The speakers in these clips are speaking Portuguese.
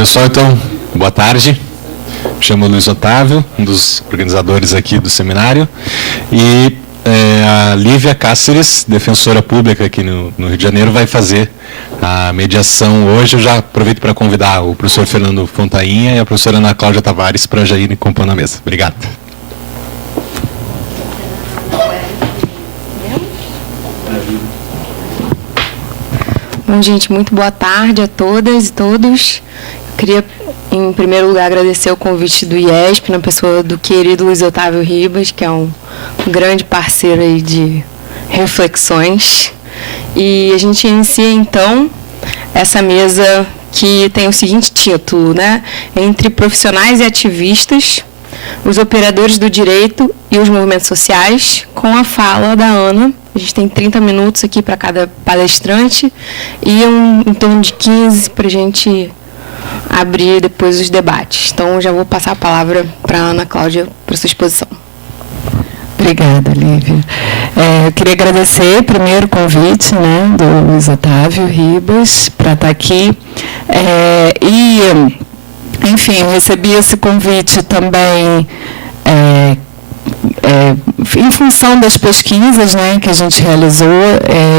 Pessoal, então, boa tarde. Me chamo Luiz Otávio, um dos organizadores aqui do seminário. E a Lívia Cáceres, defensora pública aqui no Rio de Janeiro, vai fazer a mediação hoje. Eu já aproveito para convidar o professor Fernando Fontainha e a professora Ana Cláudia Tavares para já irem compondo a mesa. Obrigado. Bom, gente, muito boa tarde a todas e todos. Eu queria, em primeiro lugar, agradecer o convite do IESP, na pessoa do querido Luiz Otávio Ribas, que é um grande parceiro aí de reflexões. E a gente inicia, então, essa mesa que tem o seguinte título, né? Entre profissionais e ativistas, os operadores do direito e os movimentos sociais, com a fala da Ana. A gente tem 30 minutos aqui para cada palestrante e em torno de 15 para a gente abrir depois os debates. Então, já vou passar a palavra para a Ana Cláudia para sua exposição. Obrigada, Lívia. Eu queria agradecer primeiro o convite, né, do Luiz Otávio Ribas para estar aqui. Enfim, eu recebi esse convite também em função das pesquisas, né, que a gente realizou,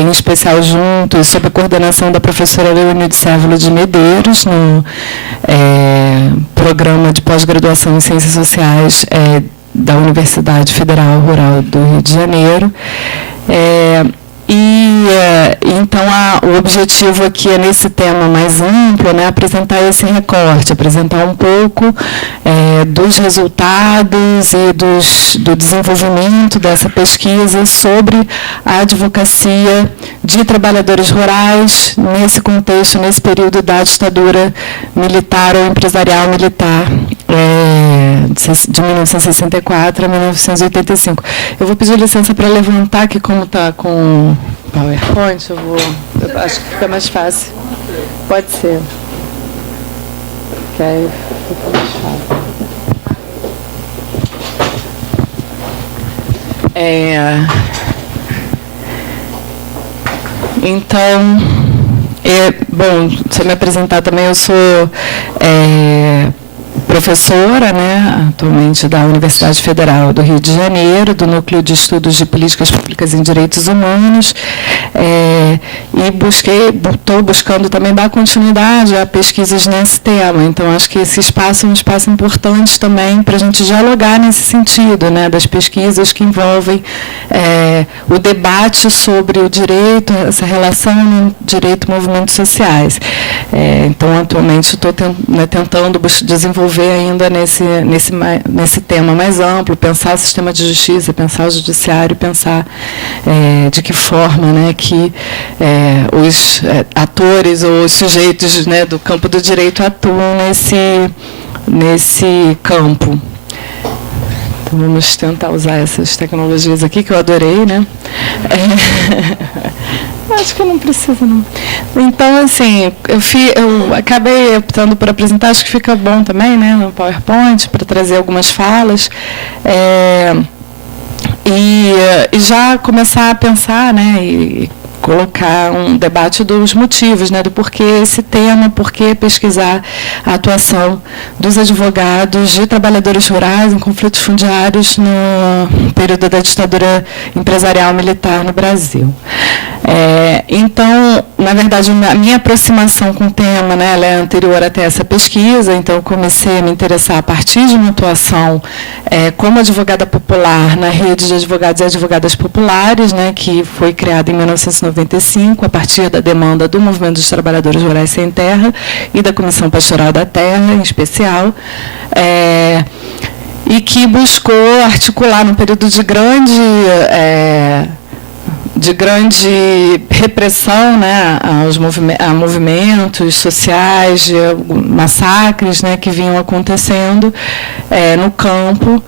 em especial juntos, sob a coordenação da professora Leonilde Sávila de Medeiros, no programa de pós-graduação em Ciências Sociais da Universidade Federal Rural do Rio de Janeiro. Então, o objetivo aqui é, nesse tema mais amplo, né, apresentar esse recorte, apresentar um pouco dos resultados e do desenvolvimento dessa pesquisa sobre a advocacia de trabalhadores rurais nesse contexto, nesse período da ditadura militar ou empresarial militar, de 1964 a 1985. Eu vou pedir licença para levantar, que como está com PowerPoint, eu acho que fica mais fácil. Pode ser. Que aí fica mais fácil. Então, bom, se eu me apresentar também, eu sou professora, né, atualmente da Universidade Federal do Rio de Janeiro, do Núcleo de Estudos de Políticas Públicas em Direitos Humanos, e estou buscando também dar continuidade a pesquisas nesse tema. Então, acho que esse espaço é um espaço importante também para a gente dialogar nesse sentido, né, das pesquisas que envolvem o debate sobre o direito, essa relação direito e movimentos sociais. Então, atualmente, estou tentando desenvolver ainda nesse tema mais amplo, pensar o sistema de justiça, pensar o judiciário, pensar de que forma, né, que os atores ou os sujeitos, né, do campo do direito atuam nesse campo. Então, vamos tentar usar essas tecnologias aqui, que eu adorei, né? Acho que não precisa, não. Então, assim, eu acabei optando por apresentar, acho que fica bom também, né, no PowerPoint, para trazer algumas falas. E já começar a pensar, né, e colocar um debate dos motivos, né, do porquê esse tema, porquê pesquisar a atuação dos advogados de trabalhadores rurais em conflitos fundiários no período da ditadura empresarial militar no Brasil. Então, na verdade, a minha aproximação com o tema, né, ela é anterior até essa pesquisa, então eu comecei a me interessar a partir de uma atuação como advogada popular na rede de advogados e advogadas populares, né, que foi criada em 1995, a partir da demanda do Movimento dos Trabalhadores Rurais Sem Terra e da Comissão Pastoral da Terra, em especial, e que buscou articular, num período de grande repressão, né, a movimentos sociais, de massacres, né, que vinham acontecendo no campo,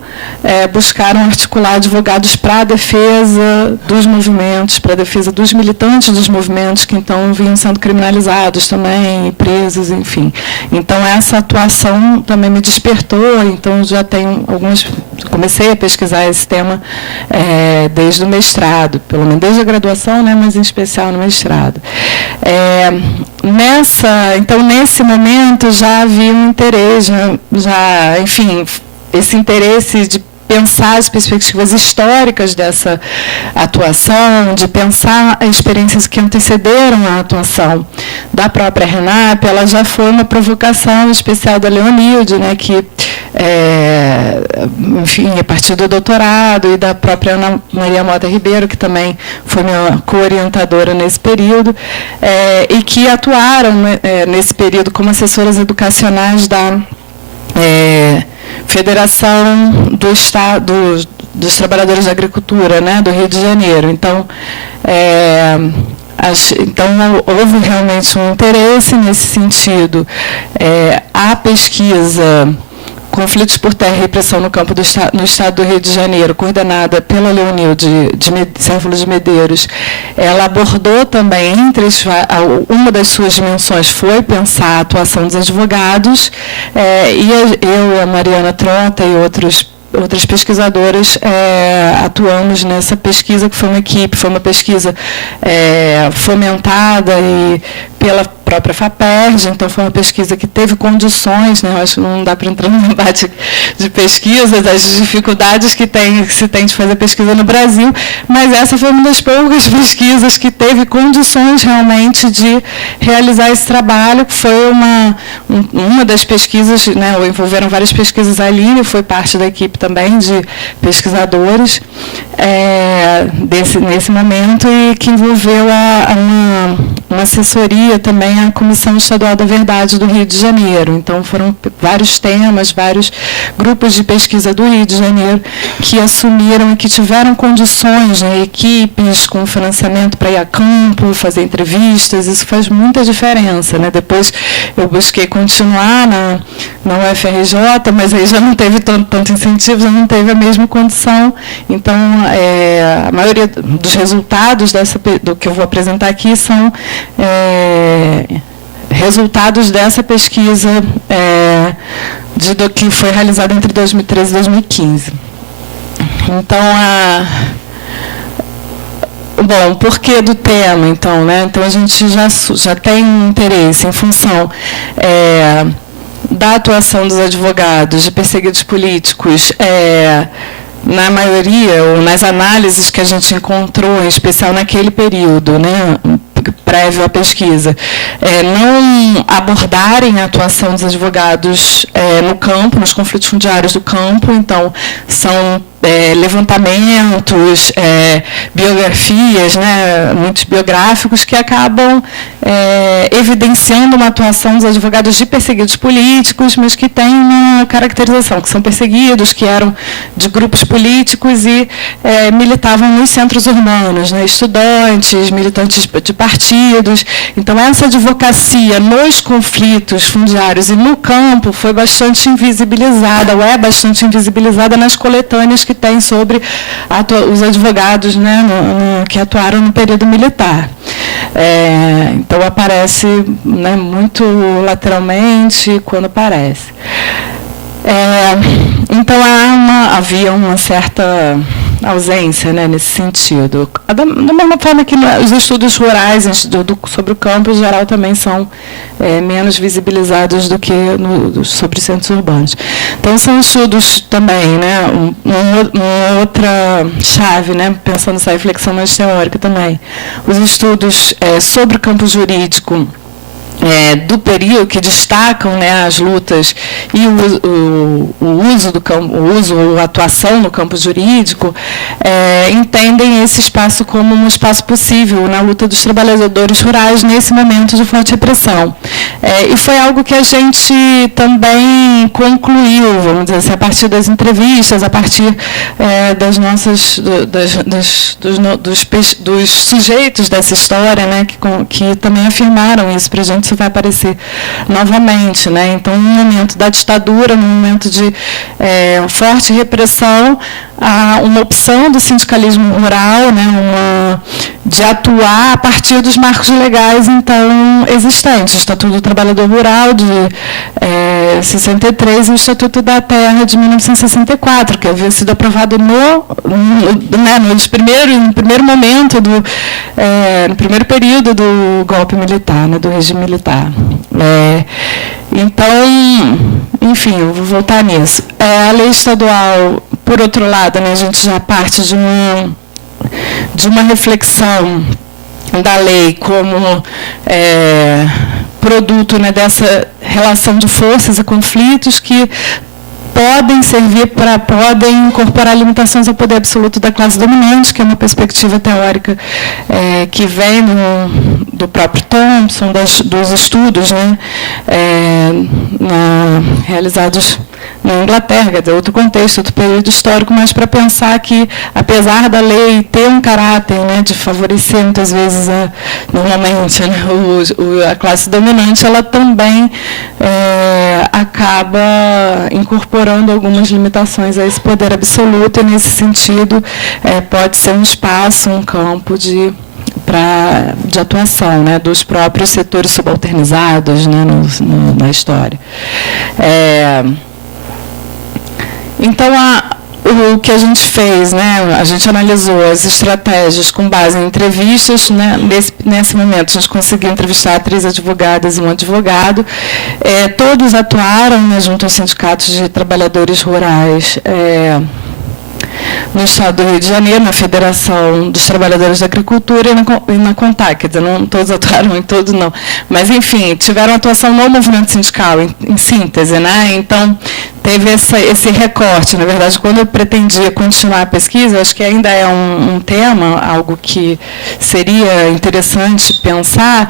buscaram articular advogados para a defesa dos movimentos, para a defesa dos militantes dos movimentos que então vinham sendo criminalizados também, presos, enfim. Então, essa atuação também me despertou, então já tenho comecei a pesquisar esse tema desde o mestrado, pelo menos desde a graduação, né, mas em especial no mestrado. Então, nesse momento, já havia um interesse, enfim, esse interesse de pensar as perspectivas históricas dessa atuação, de pensar as experiências que antecederam a atuação da própria RENAP. Ela já foi uma provocação especial da Leonilde, né, que, enfim, a partir do doutorado, e da própria Ana Maria Mota Ribeiro, que também foi minha co-orientadora nesse período, e que atuaram nesse período como assessoras educacionais da Federação dos Trabalhadores da Agricultura, né, do Rio de Janeiro. Então, houve realmente um interesse nesse sentido. A pesquisa Conflitos por Terra e Repressão no Campo no Estado do Rio de Janeiro, coordenada pela Leonilde Cérvulo de Medeiros, ela abordou também, uma das suas dimensões foi pensar a atuação dos advogados, e eu, a Mariana Trota e outras pesquisadoras atuamos nessa pesquisa, que foi uma equipe, foi uma pesquisa fomentada pela própria FAPERJ, então foi uma pesquisa que teve condições, né, eu acho que não dá para entrar no debate de pesquisa, das dificuldades que se tem de fazer pesquisa no Brasil, mas essa foi uma das poucas pesquisas que teve condições realmente de realizar esse trabalho, que foi uma das pesquisas, né, envolveram várias pesquisas ali, e foi parte da equipe também de pesquisadores nesse momento, e que envolveu uma assessoria também à Comissão Estadual da Verdade do Rio de Janeiro. Então, foram vários temas, vários grupos de pesquisa do Rio de Janeiro que assumiram e que tiveram condições, né, equipes com financiamento para ir a campo, fazer entrevistas. Isso faz muita diferença, né? Depois eu busquei continuar na UFRJ, mas aí já não teve tanto incentivo, já não teve a mesma condição. Então, a maioria dos resultados do que eu vou apresentar aqui são resultados dessa pesquisa que foi realizada entre 2013 e 2015. Então, bom, por que do tema, então, né? Então, a gente já tem um interesse em função da atuação dos advogados, de perseguidos políticos, na maioria, ou nas análises que a gente encontrou, em especial naquele período, né, prévio à pesquisa, não abordarem a atuação dos advogados no campo, nos conflitos fundiários do campo. Então, são levantamentos, biografias, né, muitos biográficos, que acabam evidenciando uma atuação dos advogados de perseguidos políticos, mas que têm uma caracterização, que são perseguidos, que eram de grupos políticos e militavam nos centros urbanos, né, estudantes, militantes de partidos. Então, essa advocacia nos conflitos fundiários e no campo foi bastante invisibilizada, ou é bastante invisibilizada nas coletâneas que tem sobre os advogados, né, que atuaram no período militar. Então, aparece, né, muito lateralmente quando aparece. Então, havia uma certa ausência, né, nesse sentido. Da mesma forma que os estudos rurais sobre o campo, em geral, também são menos visibilizados do que sobre os centros urbanos. Então, são estudos também, né, uma outra chave, né, pensando nessa reflexão mais teórica também. Os estudos sobre o campo jurídico do período, que destacam, né, as lutas e o uso do campo, a atuação no campo jurídico, entendem esse espaço como um espaço possível na luta dos trabalhadores rurais nesse momento de forte repressão. E foi algo que a gente também concluiu, vamos dizer assim, a partir das entrevistas, a partir das nossas dos sujeitos dessa história, né, que também afirmaram isso para a gente. Isso vai aparecer novamente, né? Então, no momento da ditadura, no momento de forte repressão, há uma opção do sindicalismo rural, né, de atuar a partir dos marcos legais, então, existentes. O Estatuto do Trabalhador Rural, de 63, e o Estatuto da Terra, de 1964, que havia sido aprovado no primeiro momento, no primeiro período do golpe militar, né, do regime militar. Então, enfim, eu vou voltar nisso. A lei estadual, por outro lado, né, a gente já parte de uma reflexão da lei como produto, né, dessa relação de forças e conflitos que podem incorporar limitações ao poder absoluto da classe dominante, que é uma perspectiva teórica que vem do próprio Thompson, dos estudos, né, realizados na Inglaterra, quer dizer, outro contexto, outro período histórico, mas para pensar que, apesar da lei ter um caráter, né, de favorecer, muitas vezes, normalmente, né, a classe dominante, ela também acaba incorporando algumas limitações a esse poder absoluto, e, nesse sentido, pode ser um espaço, um campo de atuação, né, dos próprios setores subalternizados, né, na história. Então, o que a gente fez, né, a gente analisou as estratégias com base em entrevistas, né, nesse momento a gente conseguiu entrevistar 3 advogadas e um advogado, todos atuaram, né, junto aos sindicatos de trabalhadores rurais, no Estado do Rio de Janeiro, na Federação dos Trabalhadores da Agricultura e na CONTAG, quer dizer, não todos atuaram em todos, não. Mas, enfim, tiveram atuação no movimento sindical, em síntese, né? Então, teve esse recorte. Na verdade, quando eu pretendia continuar a pesquisa, acho que ainda é um tema, algo que seria interessante pensar,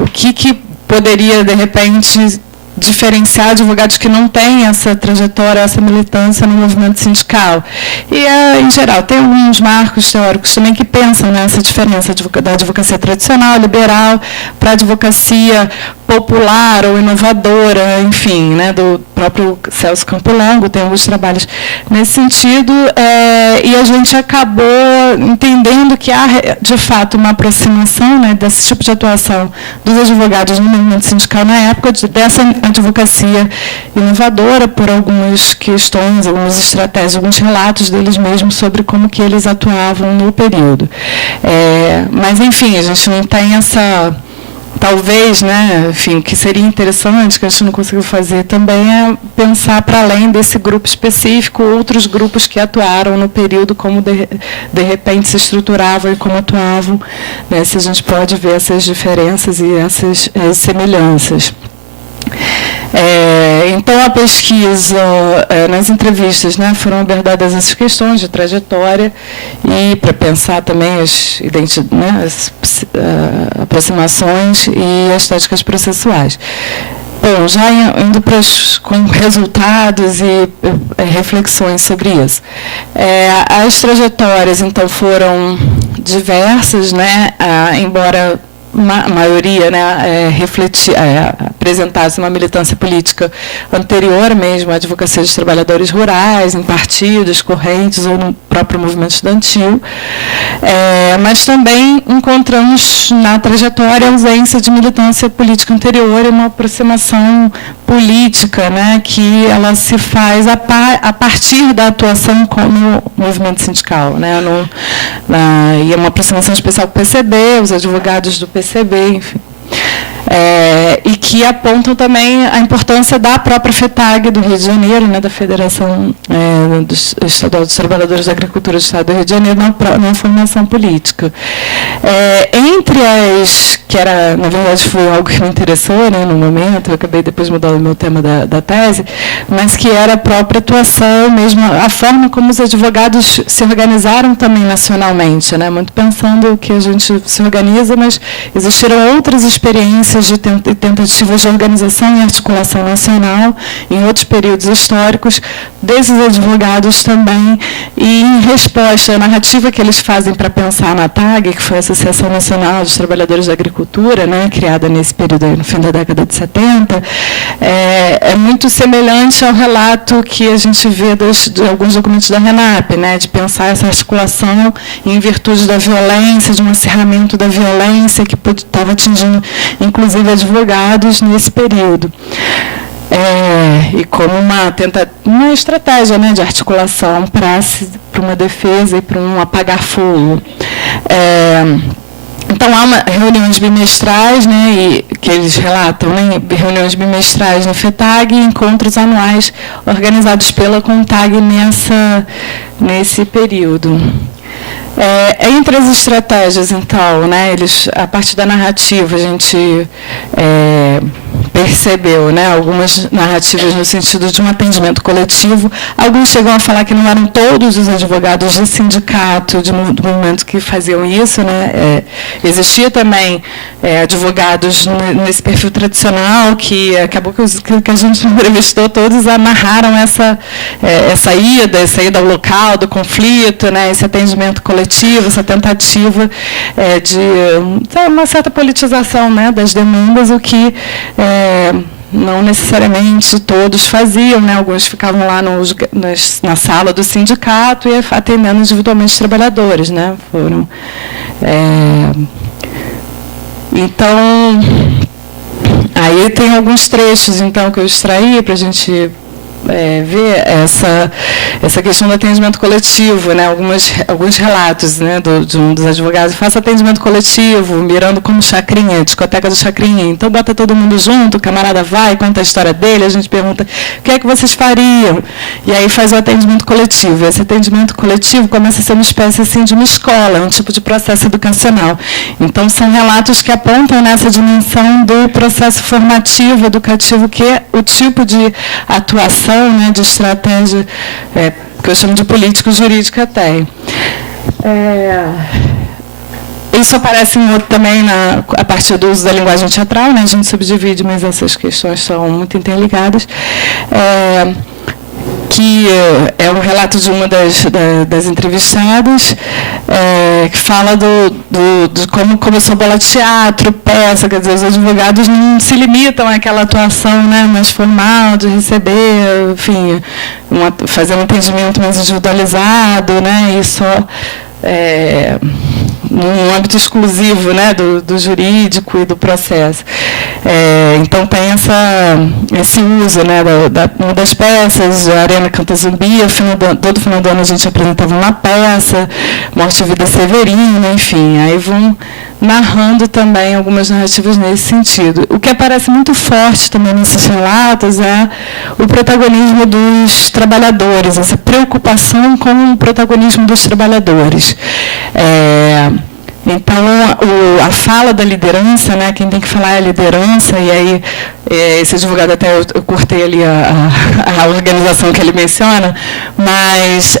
o que poderia, de repente, diferenciar advogados que não têm essa trajetória, essa militância no movimento sindical. E, em geral, tem alguns marcos teóricos também que pensam nessa diferença da advocacia tradicional, liberal, para a advocacia popular ou inovadora, enfim, né, do próprio Celso Campo Longo, tem alguns trabalhos nesse sentido, e a gente acabou entendendo que há, de fato, uma aproximação, né, desse tipo de atuação dos advogados no movimento sindical na época, dessa advocacia inovadora, por algumas questões, algumas estratégias, alguns relatos deles mesmos sobre como que eles atuavam no período. Mas, enfim, a gente não tem essa... Talvez, né, enfim, o que seria interessante, que a gente não conseguiu fazer também, é pensar, para além desse grupo específico, outros grupos que atuaram no período, como de repente se estruturavam e como atuavam, né, se a gente pode ver essas diferenças e essas semelhanças. Então, a pesquisa, nas entrevistas, né, foram abordadas essas questões de trajetória e para pensar também as aproximações e as táticas processuais. Bom, já indo com resultados e reflexões sobre isso. As trajetórias, então, foram diversas, né, embora a maioria, né, apresentasse uma militância política anterior mesmo à advocacia dos trabalhadores rurais, em partidos, correntes ou no próprio movimento estudantil, mas também encontramos na trajetória a ausência de militância política anterior e uma aproximação política, né, que ela se faz a partir da atuação no movimento sindical, né, e é uma aproximação especial com o PCB, os advogados do PCB, enfim. E que apontam também a importância da própria FETAG do Rio de Janeiro, né, da Federação Estadual dos Trabalhadores da Agricultura do Estado do Rio de Janeiro, na formação política. Entre as, que era, na verdade, foi algo que me interessou, né, no momento, eu acabei depois mudando o meu tema da tese, mas que era a própria atuação, mesmo a forma como os advogados se organizaram também nacionalmente, né, muito pensando que a gente se organiza, mas existiram outras experiências de tentativa narrativas de organização e articulação nacional, em outros períodos históricos, desses advogados também, e em resposta à narrativa que eles fazem para pensar na TAG, que foi a Associação Nacional dos Trabalhadores da Agricultura, né, criada nesse período aí, no fim da década de 70, é muito semelhante ao relato que a gente vê de alguns documentos da RENAP, né, de pensar essa articulação em virtude da violência, de um acirramento da violência que estava atingindo, inclusive, advogados nesse período. E como uma estratégia, né, de articulação para uma defesa e para um apagar fogo. Então, há reuniões bimestrais, né, que eles relatam, né, reuniões bimestrais no FETAG e encontros anuais organizados pela CONTAG nesse período. Entre as estratégias, então, né, a partir da narrativa, a gente percebeu, né, algumas narrativas no sentido de um atendimento coletivo. Alguns chegam a falar que não eram todos os advogados de sindicato, do movimento que faziam isso, né. Existia também advogados nesse perfil tradicional, que acabou que a gente entrevistou, todos narraram essa ida ao local do conflito, né, esse atendimento coletivo, essa tentativa de uma certa politização, né, das demandas, o que não necessariamente todos faziam, né? Alguns ficavam lá na sala do sindicato e atendendo individualmente os trabalhadores, né? Então, aí tem alguns trechos, então, que eu extraí para a gente ver essa questão do atendimento coletivo, né? Alguns relatos, né, de um dos advogados: faça atendimento coletivo, mirando como chacrinha, discoteca do chacrinha. Então, bota todo mundo junto, o camarada vai, conta a história dele, a gente pergunta o que é que vocês fariam, e aí faz o atendimento coletivo. Esse atendimento coletivo começa a ser uma espécie assim, de uma escola, um tipo de processo educacional. Então, são relatos que apontam nessa dimensão do processo formativo, educativo, que é o tipo de atuação, né, de estratégia, que eu chamo de político-jurídica até. Isso aparece também a partir do uso da linguagem teatral, né, a gente subdivide, mas essas questões são muito interligadas. Que é um relato de uma das entrevistadas, que fala de como começou a bola teatro, peça, quer dizer, os advogados não se limitam àquela atuação, né, mais formal, de receber, enfim, fazer um atendimento mais individualizado, né, e só num âmbito exclusivo, né, do jurídico e do processo. Então, tem esse uso, né, uma das peças, a Arena Canta Zumbi, todo final do ano a gente apresentava uma peça, Morte e Vida Severina, enfim, aí vão narrando também algumas narrativas nesse sentido. O que aparece muito forte também nesses relatos é o protagonismo dos trabalhadores, essa preocupação com o protagonismo dos trabalhadores. Então, a fala da liderança, né, quem tem que falar é a liderança, e aí esse advogado, até eu cortei ali a organização que ele menciona, mas,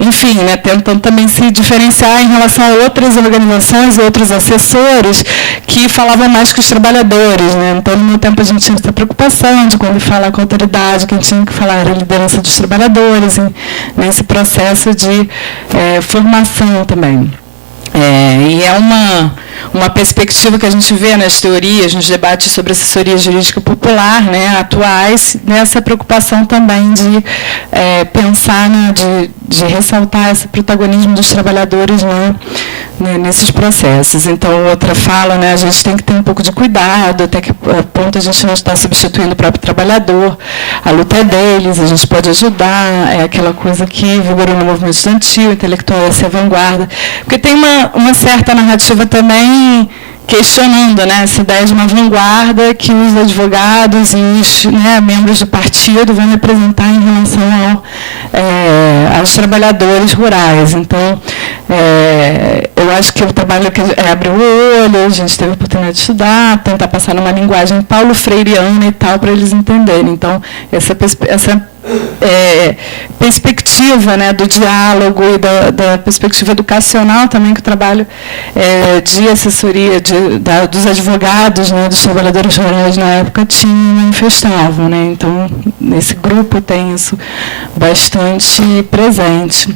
enfim, né, tentando também se diferenciar em relação a outras organizações e outros assessores que falavam mais que os trabalhadores, né. Então, no meu tempo, a gente tinha essa preocupação de, quando fala com a autoridade, quem tinha que falar era a liderança dos trabalhadores, nesse processo de formação também. E é uma perspectiva que a gente vê nas teorias, nos debates sobre assessoria jurídica popular, né, atuais, nessa preocupação também de pensar, né, de ressaltar esse protagonismo dos trabalhadores, né, nesses processos. Então, outra fala, né, a gente tem que ter um pouco de cuidado, até que ponto a gente não está substituindo o próprio trabalhador, a luta é deles, a gente pode ajudar, é aquela coisa que vigorou no movimento estudantil, intelectual, essa vanguarda. Porque tem uma certa narrativa também questionando, né, essa ideia de uma vanguarda que os advogados e os, né, membros do partido vão representar em relação aos trabalhadores rurais. Então, eu acho que o trabalho que abre o olho, a gente teve a oportunidade de estudar, tentar passar numa linguagem paulo freireana e tal, para eles entenderem. Então, essa perspectiva, né, do diálogo e da perspectiva educacional também, que o trabalho de assessoria dos advogados, né, dos trabalhadores rurais na época manifestavam, né? Então, esse grupo tem isso bastante presente.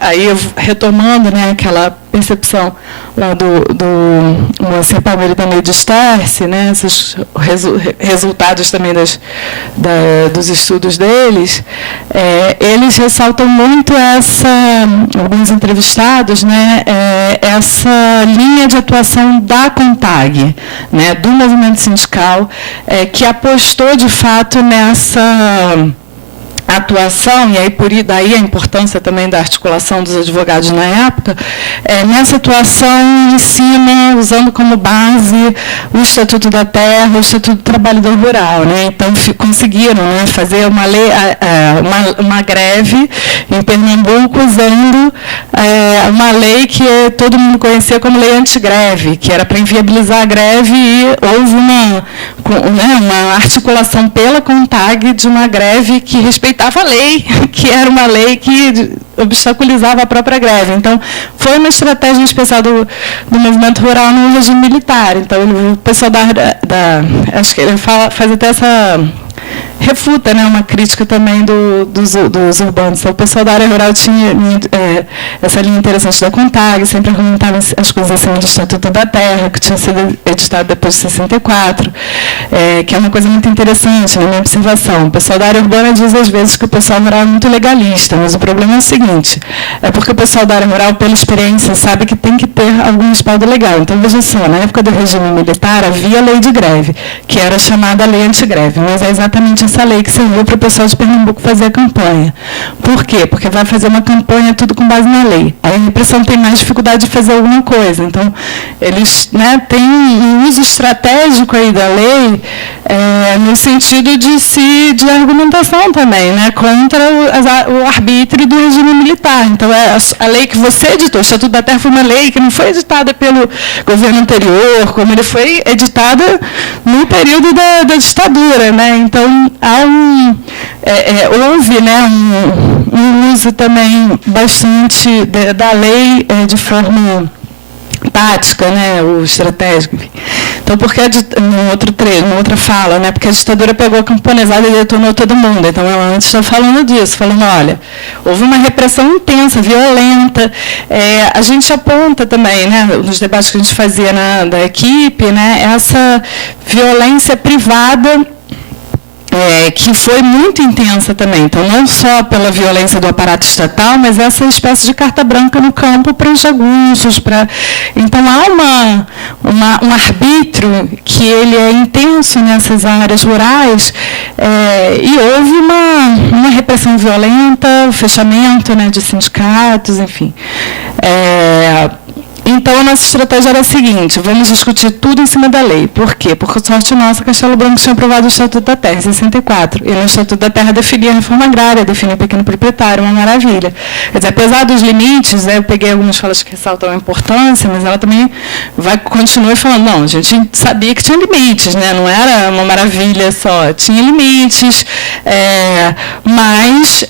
Aí, retomando, né, aquela percepção lá do Moacir Palmeira e também de Sterce, né, esses resultados também dos estudos deles, eles ressaltam muito alguns entrevistados, né, essa linha de atuação da CONTAG, né, do movimento sindical, que apostou de fato nessa atuação, e aí daí a importância também da articulação dos advogados na época, nessa atuação em cima, usando como base o Estatuto da Terra, o Estatuto do Trabalhador Rural, né? Então conseguiram, né, fazer uma greve em Pernambuco usando uma lei que todo mundo conhecia como lei antigreve, que era para inviabilizar a greve, e houve uma articulação pela CONTAG de uma greve que respeitava a lei, que era uma lei que obstaculizava a própria greve. Então, foi uma estratégia especial do movimento rural no regime militar. Então, o pessoal acho que ele faz até refuta, né, uma crítica também dos urbanos. Então, o pessoal da área rural tinha essa linha interessante da CONTAG, sempre argumentava as coisas acima do Estatuto da Terra, que tinha sido editado depois de 64, que é uma coisa muito interessante, na minha observação. O pessoal da área urbana diz, às vezes, que o pessoal rural é muito legalista, mas o problema é o seguinte, porque o pessoal da área rural, pela experiência, sabe que tem que ter algum respaldo legal. Então, veja só, na época do regime militar, havia a lei de greve, que era chamada lei antigreve, mas é exatamente essa lei que serviu para o pessoal de Pernambuco fazer a campanha. Por quê? Porque vai fazer uma campanha tudo com base na lei. Aí a repressão tem mais dificuldade de fazer alguma coisa. Então, eles, né, têm um uso estratégico aí da lei, no sentido de argumentação também, né, contra o arbítrio do regime militar. Então, a lei que você editou, o Estatuto da Terra, foi uma lei que não foi editada pelo governo anterior, como ele foi editada no período da ditadura, né? Então, houve, né, um uso também bastante da lei de forma tática, né, o estratégico. Então, porque outra fala, né, porque a ditadura pegou a camponesada e detonou todo mundo. Então, ela antes está falando disso, falando, olha, houve uma repressão intensa, violenta. A gente aponta também, né, nos debates que a gente fazia da equipe, né, essa violência privada, que foi muito intensa também. Então, não só pela violência do aparato estatal, mas essa espécie de carta branca no campo para os jagunços. Então, há um arbítrio que ele é intenso nessas áreas rurais, e houve uma repressão violenta, o fechamento, né, de sindicatos, enfim. Então, a nossa estratégia era a seguinte, vamos discutir tudo em cima da lei. Por quê? Porque, sorte nossa, Castelo Branco tinha aprovado o Estatuto da Terra, em 64. E no Estatuto da Terra definia a reforma agrária, definia o pequeno proprietário, uma maravilha. Quer dizer, apesar dos limites, eu peguei algumas falas que ressaltam a importância, mas ela também continua falando, não, a gente sabia que tinha limites, né? Não era uma maravilha só, tinha limites, mas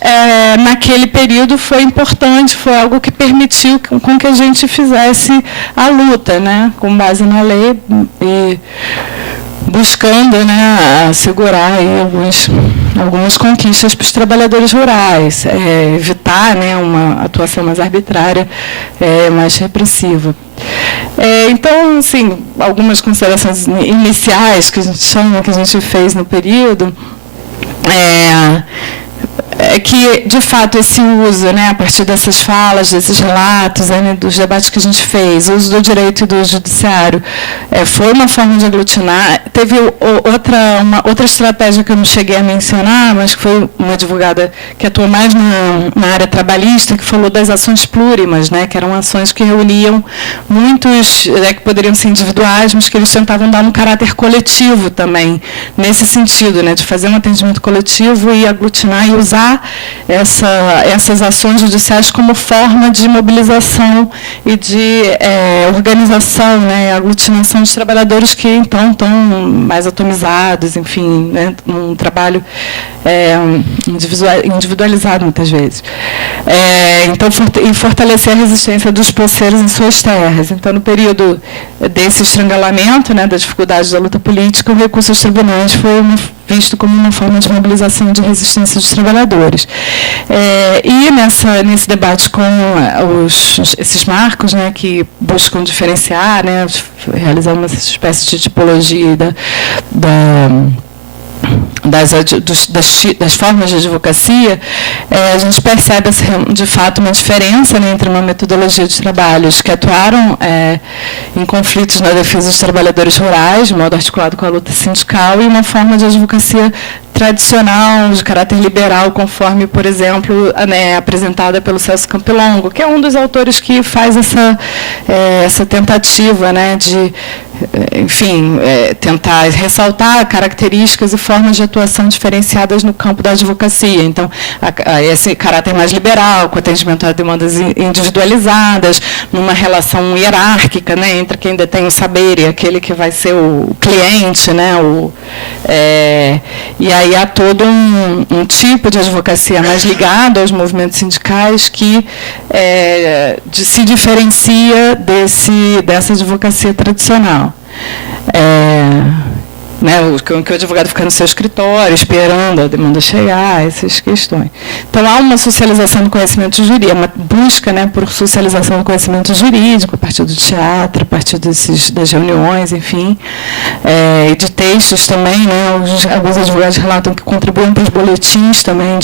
naquele período foi importante, foi algo que permitiu com que a gente fizesse a luta, né, com base na lei e buscando, né, assegurar aí algumas conquistas para os trabalhadores rurais, evitar, né, uma atuação mais arbitrária, mais repressiva. Então, assim, algumas considerações iniciais que a gente chama, que a gente fez no período, que, de fato, esse uso, né, a partir dessas falas, desses relatos, né, dos debates que a gente fez, o uso do direito e do judiciário, foi uma forma de aglutinar. Teve uma outra estratégia que eu não cheguei a mencionar, mas que foi uma advogada que atua mais na área trabalhista, que falou das ações plurimas, né, que eram ações que reuniam muitos, que poderiam ser individuais, mas que eles tentavam dar um caráter coletivo também, nesse sentido, né, de fazer um atendimento coletivo e aglutinar né, e usar essas ações judiciais como forma de mobilização e de organização, né, aglutinação de trabalhadores que, então, estão mais atomizados, enfim, né, num trabalho individualizado, muitas vezes. Então, e fortalecer a resistência dos poceiros em suas terras. Então, no período desse estrangulamento, né, da dificuldade da luta política, o recurso aos tribunais foi visto como uma forma de mobilização de resistência dos trabalhadores. E nesse debate com esses marcos, né, que buscam diferenciar, né, realizar uma espécie de tipologia das formas de advocacia, a gente percebe, de fato, uma diferença, né, entre uma metodologia de trabalhos que atuaram em conflitos na defesa dos trabalhadores rurais, de modo articulado com a luta sindical, e uma forma de advocacia tradicional, de caráter liberal, conforme, por exemplo, apresentada pelo Celso Campilongo, que é um dos autores que faz essa tentativa, né, de, enfim, tentar ressaltar características e formas de atuação diferenciadas no campo da advocacia. Então, esse caráter mais liberal, com atendimento a demandas individualizadas, numa relação hierárquica, né, entre quem detém o saber e aquele que vai ser o cliente, né, e aí há todo um tipo de advocacia mais ligado aos movimentos sindicais que se diferencia dessa advocacia tradicional. Né, que o advogado fica no seu escritório, esperando a demanda chegar, essas questões. Então, há uma socialização do conhecimento jurídico, uma busca, né, por socialização do conhecimento jurídico, a partir do teatro, a partir das reuniões, enfim, e de textos também. Né, alguns advogados relatam que contribuem para os boletins também,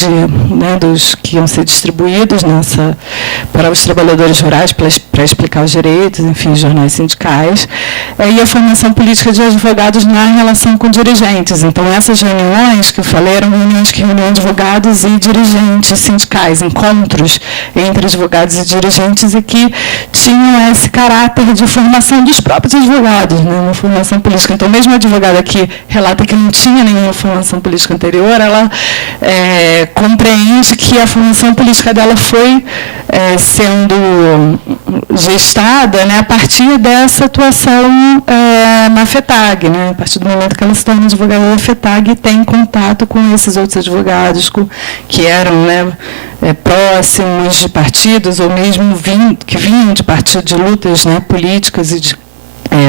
né, dos que iam ser distribuídos para os trabalhadores rurais, para explicar os direitos, enfim, jornais sindicais, e a formação política de advogados na relação com dirigentes. Então, essas reuniões que eu falei eram reuniões que reuniam advogados e dirigentes sindicais, encontros entre advogados e dirigentes, e que tinham esse caráter de formação dos próprios advogados, né, uma formação política. Então, mesmo a advogada que relata que não tinha nenhuma formação política anterior, ela compreende que a formação política dela foi sendo gestada, né, a partir dessa atuação na FETAG, né, a partir do momento que ela se torna advogada da FETAG e tem contato com esses outros advogados que eram, né, próximos de partidos, ou mesmo que vinham de partidos de lutas, né, políticas e de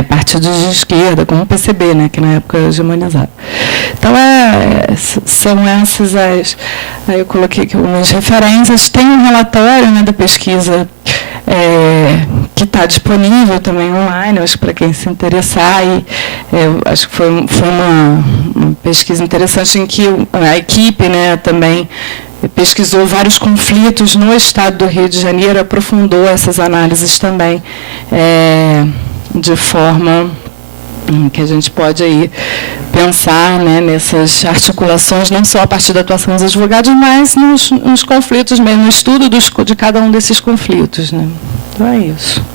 partidos de esquerda, como o PCB, né, que na época era hegemonizado. Então, são essas aí eu coloquei aqui algumas referências. Tem um relatório, né, da pesquisa que está disponível também online, acho que para quem se interessar, e acho que foi uma pesquisa interessante em que a equipe, né, também pesquisou vários conflitos no estado do Rio de Janeiro, aprofundou essas análises também, de forma que a gente pode aí pensar, né, nessas articulações, não só a partir da atuação dos advogados, mas nos conflitos mesmo, no estudo de cada um desses conflitos, né. Então é isso.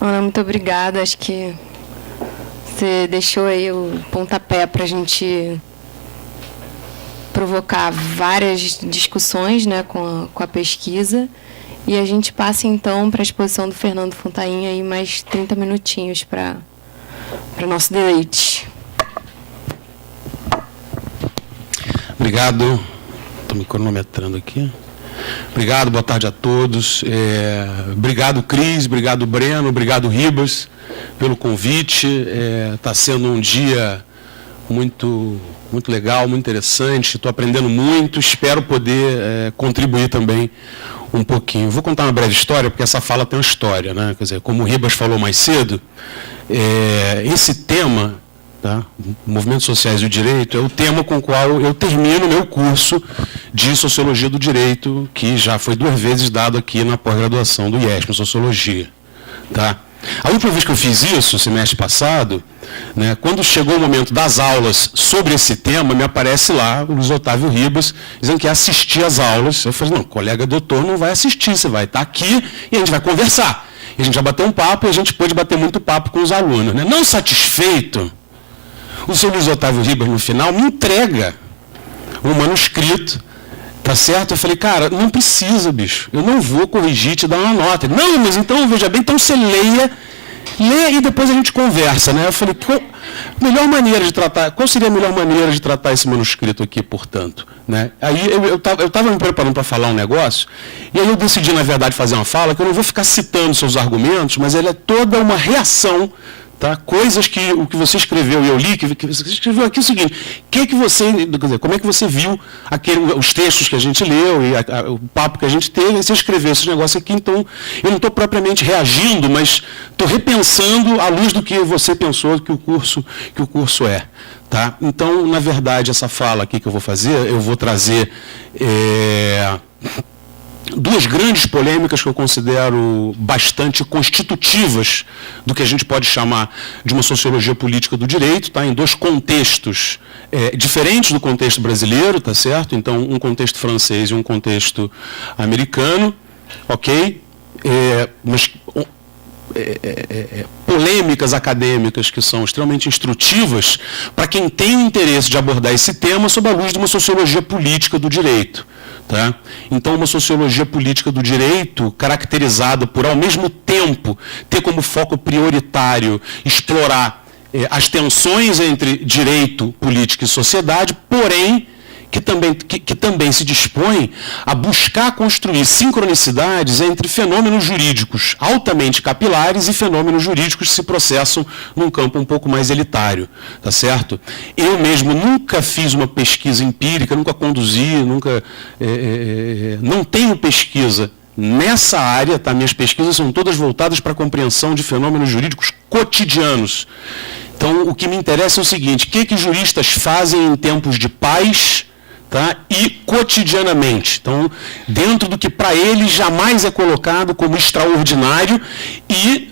Ana, muito obrigada. Acho que você deixou aí o pontapé para a gente provocar várias discussões, né, com a pesquisa. E a gente passa, então, para a exposição do Fernando Fontainha, aí mais 30 minutinhos para o nosso deleite. Obrigado. Estou me cronometrando aqui. Obrigado, boa tarde a todos. Obrigado, Cris, obrigado, Breno, obrigado, Ribas, pelo convite. Está sendo um dia muito legal, muito interessante. Estou aprendendo muito, espero poder contribuir também um pouquinho. Vou contar uma breve história, porque essa fala tem uma história, né? Quer dizer, como o Ribas falou mais cedo, esse tema, tá, movimentos sociais e o direito, é o tema com o qual eu termino meu curso de Sociologia do Direito, que já foi 2 vezes dado aqui na pós-graduação do IESP, em Sociologia. Tá? A última vez que eu fiz isso, semestre passado, né, quando chegou o momento das aulas sobre esse tema, me aparece lá o Luiz Otávio Ribas, dizendo que ia assistir às aulas. Eu falei, não, colega doutor não vai assistir, você vai estar aqui e a gente vai conversar. E a gente já bateu um papo e a gente pôde bater muito papo com os alunos, né? Não satisfeito, o senhor Luiz Otávio Ribas, no final, me entrega um manuscrito, tá certo? Eu falei, cara, não precisa, bicho, eu não vou corrigir, te dar uma nota. Não, mas então, veja bem, então você lê e depois a gente conversa, né? Eu falei, qual seria a melhor maneira de tratar esse manuscrito aqui, portanto? Né? Aí eu estava me preparando para falar um negócio, e aí eu decidi, na verdade, fazer uma fala que eu não vou ficar citando seus argumentos, mas ela é toda uma reação, tá? Coisas que o que você escreveu e eu li, que você escreveu aqui é o seguinte, como é que você viu os textos que a gente leu e o papo que a gente teve, e você escreveu esses negócios aqui, então eu não estou propriamente reagindo, mas estou repensando à luz do que você pensou que o curso é. Tá? Então, na verdade, essa fala aqui que eu vou fazer, eu vou trazer duas grandes polêmicas que eu considero bastante constitutivas do que a gente pode chamar de uma sociologia política do direito, tá? Em dois contextos diferentes do contexto brasileiro, tá certo? Então, um contexto francês e um contexto americano, ok? Mas polêmicas acadêmicas que são extremamente instrutivas para quem tem o interesse de abordar esse tema sob a luz de uma sociologia política do direito. Tá? Então, uma sociologia política do direito caracterizada por, ao mesmo tempo, ter como foco prioritário explorar as tensões entre direito, política e sociedade, porém, que também se dispõe a buscar construir sincronicidades entre fenômenos jurídicos altamente capilares e fenômenos jurídicos que se processam num campo um pouco mais elitário, tá certo? Eu mesmo nunca fiz uma pesquisa empírica, nunca conduzi, não tenho pesquisa nessa área, tá? Minhas pesquisas são todas voltadas para a compreensão de fenômenos jurídicos cotidianos. Então, o que me interessa é o seguinte, o que juristas fazem em tempos de paz, tá? E cotidianamente. Então, dentro do que para eles jamais é colocado como extraordinário e,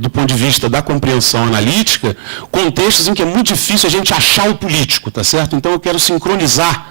do ponto de vista da compreensão analítica, contextos em que é muito difícil a gente achar o político, tá certo? Então, eu quero sincronizar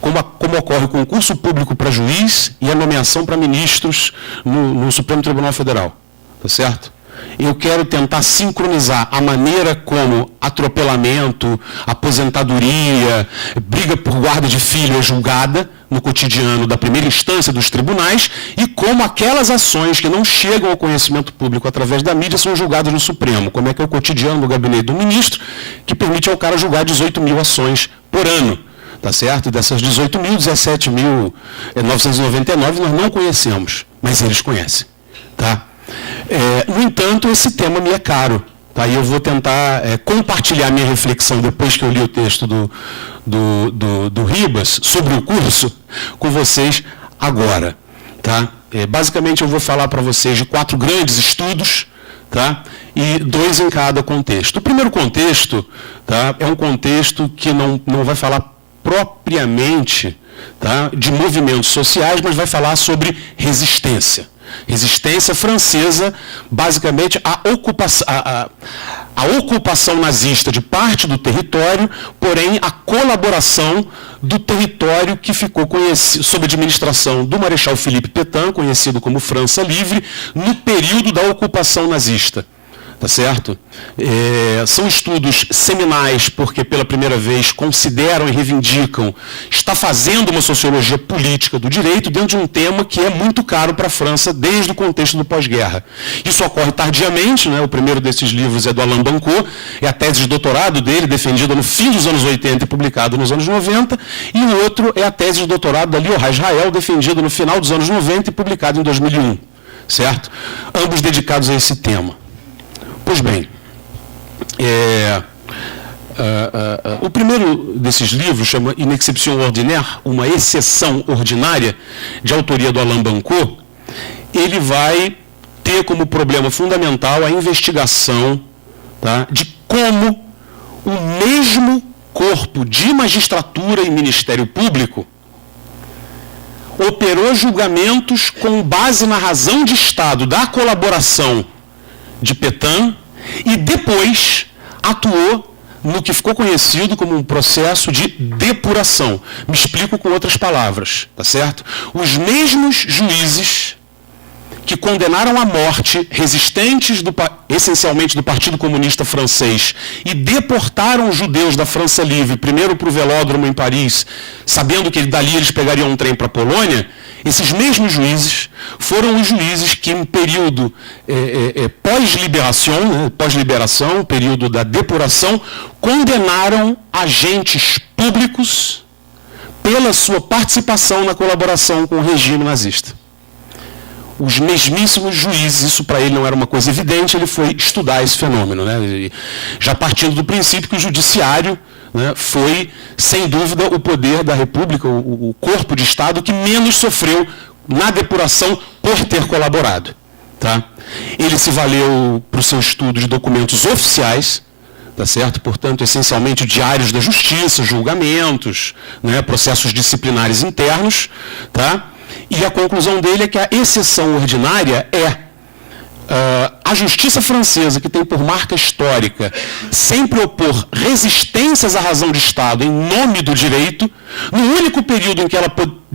como ocorre o concurso público para juiz e a nomeação para ministros no Supremo Tribunal Federal, tá certo? Eu quero tentar sincronizar a maneira como atropelamento, aposentadoria, briga por guarda de filho é julgada no cotidiano da primeira instância dos tribunais e como aquelas ações que não chegam ao conhecimento público através da mídia são julgadas no Supremo. Como é que é o cotidiano do gabinete do ministro que permite ao cara julgar 18 mil ações por ano. Tá certo? E dessas 18 mil, 17.999 nós não conhecemos, mas eles conhecem. Tá? No entanto, esse tema me é caro. Tá? E eu vou tentar compartilhar minha reflexão depois que eu li o texto do Ribas sobre o curso com vocês agora. Tá? Basicamente, eu vou falar para vocês de 4 grandes estudos, tá? E 2 em cada contexto. O primeiro contexto, tá? É um contexto que não vai falar propriamente, tá? De movimentos sociais, mas vai falar sobre resistência. Resistência francesa, basicamente a ocupação nazista de parte do território, porém a colaboração do território que ficou sob administração do Marechal Philippe Pétain, conhecido como França Livre, no período da ocupação nazista. Tá certo? São estudos seminais, porque pela primeira vez consideram e reivindicam, está fazendo uma sociologia política do direito dentro de um tema que é muito caro para a França desde o contexto do pós-guerra. Isso ocorre tardiamente, né? O primeiro desses livros é do Alain Banco, é a tese de doutorado dele, defendida no fim dos anos 80 e publicada nos anos 90, e o outro é a tese de doutorado da Liorá Israel, defendida no final dos anos 90 e publicada em 2001, certo? Ambos dedicados a esse tema. Pois bem, o primeiro desses livros chama Une exception ordinaire, uma exceção ordinária, de autoria do Alain Banco. Ele vai ter como problema fundamental a investigação, tá, de como o mesmo corpo de magistratura e Ministério Público operou julgamentos com base na razão de Estado da colaboração de Pétain e depois atuou no que ficou conhecido como um processo de depuração. Me explico com outras palavras, tá certo? Os mesmos juízes que condenaram à morte resistentes, essencialmente do Partido Comunista Francês, e deportaram judeus da França Livre, primeiro para o Velódromo em Paris, sabendo que dali eles pegariam um trem para a Polônia, esses mesmos juízes foram os juízes que, em período pós-liberação, período da depuração, condenaram agentes públicos pela sua participação na colaboração com o regime nazista. Os mesmíssimos juízes, isso para ele não era uma coisa evidente, ele foi estudar esse fenômeno, né? Já partindo do princípio que o judiciário, né, foi, sem dúvida, o poder da República, o corpo de Estado que menos sofreu na depuração por ter colaborado. Tá? Ele se valeu para o seu estudo de documentos oficiais, tá certo? Portanto, essencialmente diários da justiça, julgamentos, né, processos disciplinares internos, tá? E a conclusão dele é que a exceção ordinária é a justiça francesa, que tem por marca histórica sempre opor resistências à razão de Estado em nome do direito, no único período em que ela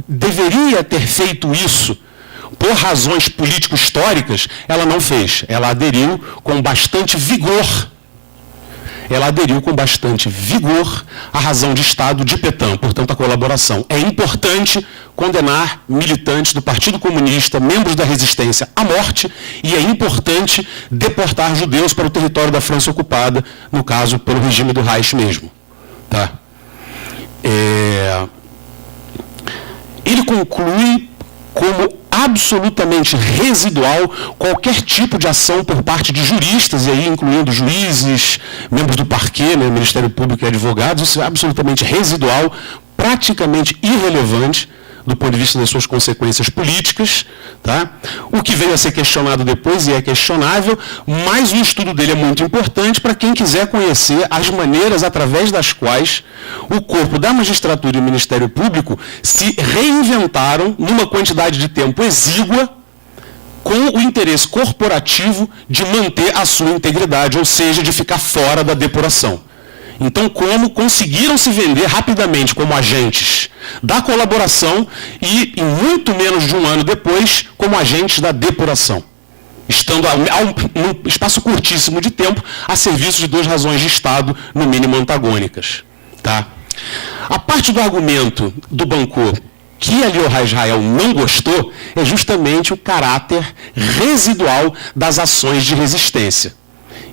deveria ter feito isso, por razões político-históricas, ela não fez. Ela aderiu com bastante vigor. À razão de Estado de Pétain, portanto, a colaboração. É importante condenar militantes do Partido Comunista, membros da resistência, à morte, e é importante deportar judeus para o território da França ocupada, no caso, pelo regime do Reich mesmo. Tá? Ele conclui como absolutamente residual qualquer tipo de ação por parte de juristas, e aí incluindo juízes, membros do parquet, né, Ministério Público e advogados, isso é absolutamente residual, praticamente irrelevante do ponto de vista das suas consequências políticas, tá? O que veio a ser questionado depois, e é questionável, mas o estudo dele é muito importante para quem quiser conhecer as maneiras através das quais o corpo da magistratura e o Ministério Público se reinventaram numa quantidade de tempo exígua com o interesse corporativo de manter a sua integridade, ou seja, de ficar fora da depuração. Então, como conseguiram se vender rapidamente como agentes da colaboração e, em muito menos de um ano depois, como agentes da depuração, estando num espaço curtíssimo de tempo a serviço de duas razões de Estado, no mínimo antagônicas. Tá? A parte do argumento do Banco que a Liorra Israel não gostou é justamente o caráter residual das ações de resistência.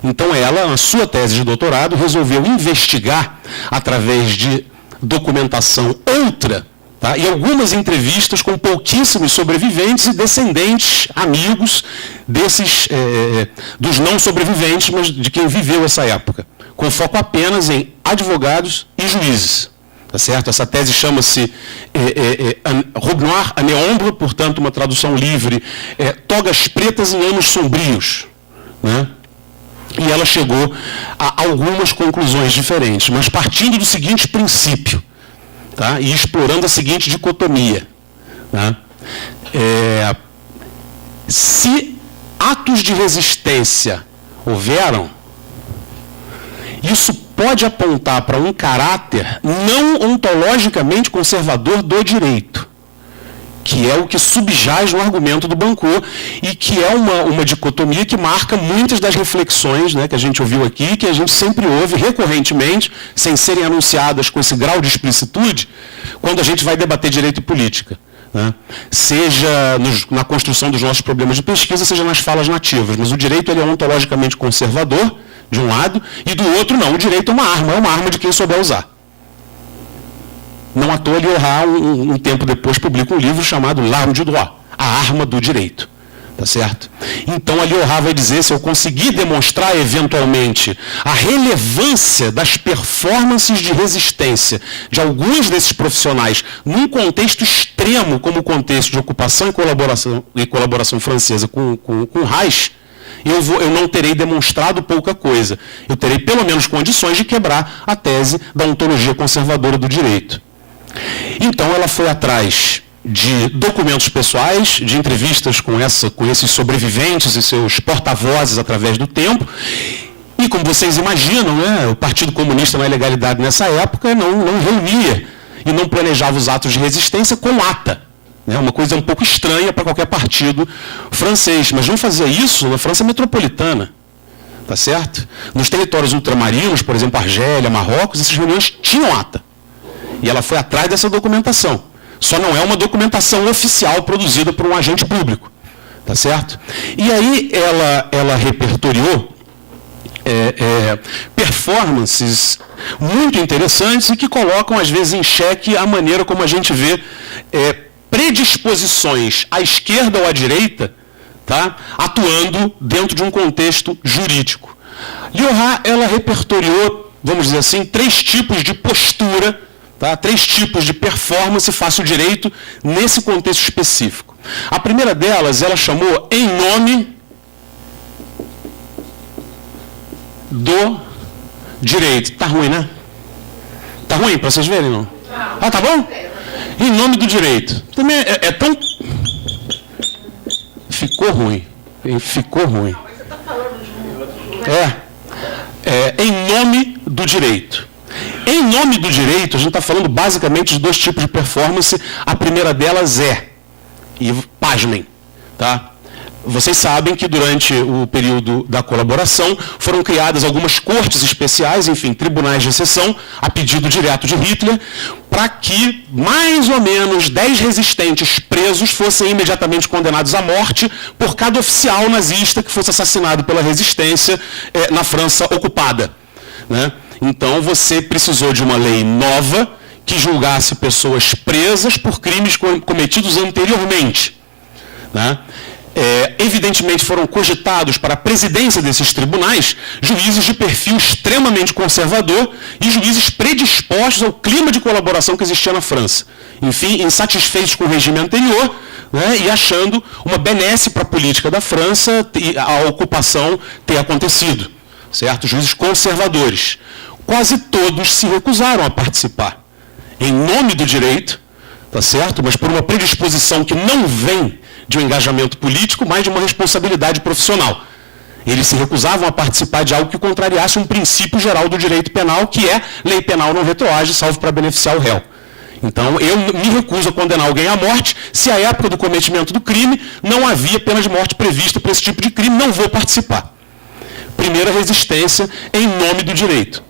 Então ela, na sua tese de doutorado, resolveu investigar, através de documentação outra, tá, e algumas entrevistas com pouquíssimos sobreviventes e descendentes, amigos dos não sobreviventes, mas de quem viveu essa época, com foco apenas em advogados e juízes. Tá certo? Essa tese chama-se Robe Noir, Année Ombre, portanto, uma tradução livre, Togas Pretas em Anos Sombrios. Né? E ela chegou a algumas conclusões diferentes, mas partindo do seguinte princípio, tá? E explorando a seguinte dicotomia. Tá? Se atos de resistência houveram, isso pode apontar para um caráter não ontologicamente conservador do direito, que é o que subjaz no argumento do Banco, e que é uma dicotomia que marca muitas das reflexões, né, que a gente ouviu aqui, que a gente sempre ouve recorrentemente, sem serem anunciadas com esse grau de explicitude, quando a gente vai debater direito e política. Né? Seja na construção dos nossos problemas de pesquisa, seja nas falas nativas. Mas o direito ele é ontologicamente conservador, de um lado, e do outro não. O direito é uma arma de quem souber usar. Não à toa, Liorra, um tempo depois, publica um livro chamado L'Arme du Droit, a arma do direito. Tá certo? Então, a Liorra vai dizer, se eu conseguir demonstrar, eventualmente, a relevância das performances de resistência de alguns desses profissionais num contexto extremo, como o contexto de ocupação e colaboração francesa com o Reich, eu não terei demonstrado pouca coisa. Eu terei, pelo menos, condições de quebrar a tese da ontologia conservadora do direito. Então, ela foi atrás de documentos pessoais, de entrevistas com esses sobreviventes e seus porta-vozes através do tempo. E, como vocês imaginam, né, o Partido Comunista na ilegalidade nessa época não reunia e não planejava os atos de resistência com ata. É uma coisa um pouco estranha para qualquer partido francês, mas não fazia isso na França metropolitana. Tá certo? Nos territórios ultramarinos, por exemplo, Argélia, Marrocos, essas reuniões tinham ata. E ela foi atrás dessa documentação. Só não é uma documentação oficial produzida por um agente público. Tá certo? E aí ela repertoriou performances muito interessantes e que colocam, às vezes, em xeque a maneira como a gente vê predisposições à esquerda ou à direita, tá, atuando dentro de um contexto jurídico. Lyotard, ela repertoriou, vamos dizer assim, 3 tipos de postura, tá, 3 tipos de performance face ao direito nesse contexto específico. A primeira delas, ela chamou em nome do direito. Tá ruim, né? Tá ruim para vocês verem, não? Ah, tá bom? Em nome do direito. Também é tão... Ficou ruim. Ficou ruim. Em nome do direito. Em nome do direito, a gente está falando basicamente de 2 tipos de performance. A primeira delas e pasmem, tá? Vocês sabem que durante o período da colaboração foram criadas algumas cortes especiais, enfim, tribunais de exceção, a pedido direto de Hitler, para que mais ou menos 10 resistentes presos fossem imediatamente condenados à morte por cada oficial nazista que fosse assassinado pela resistência na França ocupada, né? Então você precisou de uma lei nova que julgasse pessoas presas por crimes cometidos anteriormente, né? Evidentemente foram cogitados para a presidência desses tribunais juízes de perfil extremamente conservador e juízes predispostos ao clima de colaboração que existia na França. Enfim, insatisfeitos com o regime anterior, né, e achando uma benesse para a política da França e a ocupação ter acontecido. Certo? Juízes conservadores. Quase todos se recusaram a participar. Em nome do direito, tá certo? Mas por uma predisposição que não vem de um engajamento político, mas de uma responsabilidade profissional. Eles se recusavam a participar de algo que contrariasse um princípio geral do direito penal, que é lei penal não retroage, salvo para beneficiar o réu. Então, eu me recuso a condenar alguém à morte, se à época do cometimento do crime não havia pena de morte prevista para esse tipo de crime, não vou participar. Primeira resistência em nome do direito.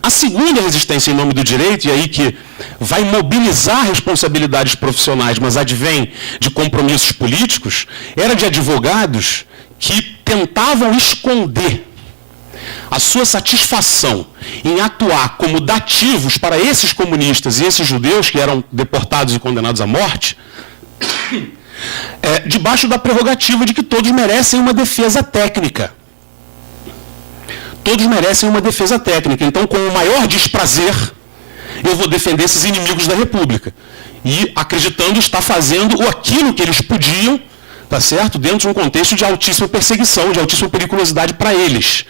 A segunda resistência em nome do direito, e aí que vai mobilizar responsabilidades profissionais, mas advém de compromissos políticos, era de advogados que tentavam esconder a sua satisfação em atuar como dativos para esses comunistas e esses judeus que eram deportados e condenados à morte, debaixo da prerrogativa de que todos merecem uma defesa técnica. Todos merecem uma defesa técnica. Então, com o maior desprazer, eu vou defender esses inimigos da República. E acreditando estar fazendo aquilo que eles podiam, tá certo? Dentro de um contexto de altíssima perseguição, de altíssima periculosidade para eles.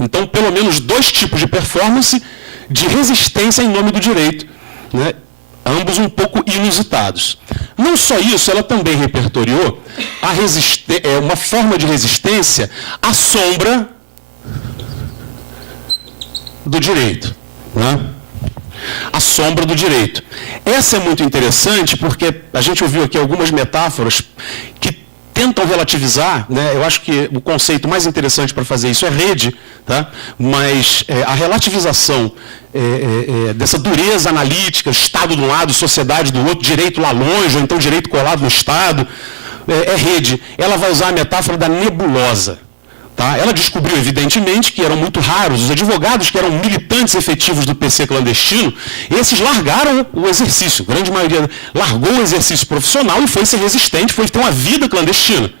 Então, pelo menos 2 tipos de performance de resistência em nome do direito, né? Ambos um pouco inusitados. Não só isso, ela também repertoriou uma forma de resistência à sombra do direito, né? A sombra do direito. Essa é muito interessante porque a gente ouviu aqui algumas metáforas que tentam relativizar, né? Eu acho que o conceito mais interessante para fazer isso é rede, tá? Mas a relativização dessa dureza analítica, Estado de um lado, sociedade do outro, direito lá longe, ou então direito colado no Estado, é rede. Ela vai usar a metáfora da nebulosa. Tá? Ela descobriu, evidentemente, que eram muito raros os advogados que eram militantes efetivos do PC clandestino, esses largaram o exercício, a grande maioria largou o exercício profissional e foi ser resistente, foi ter uma vida clandestina,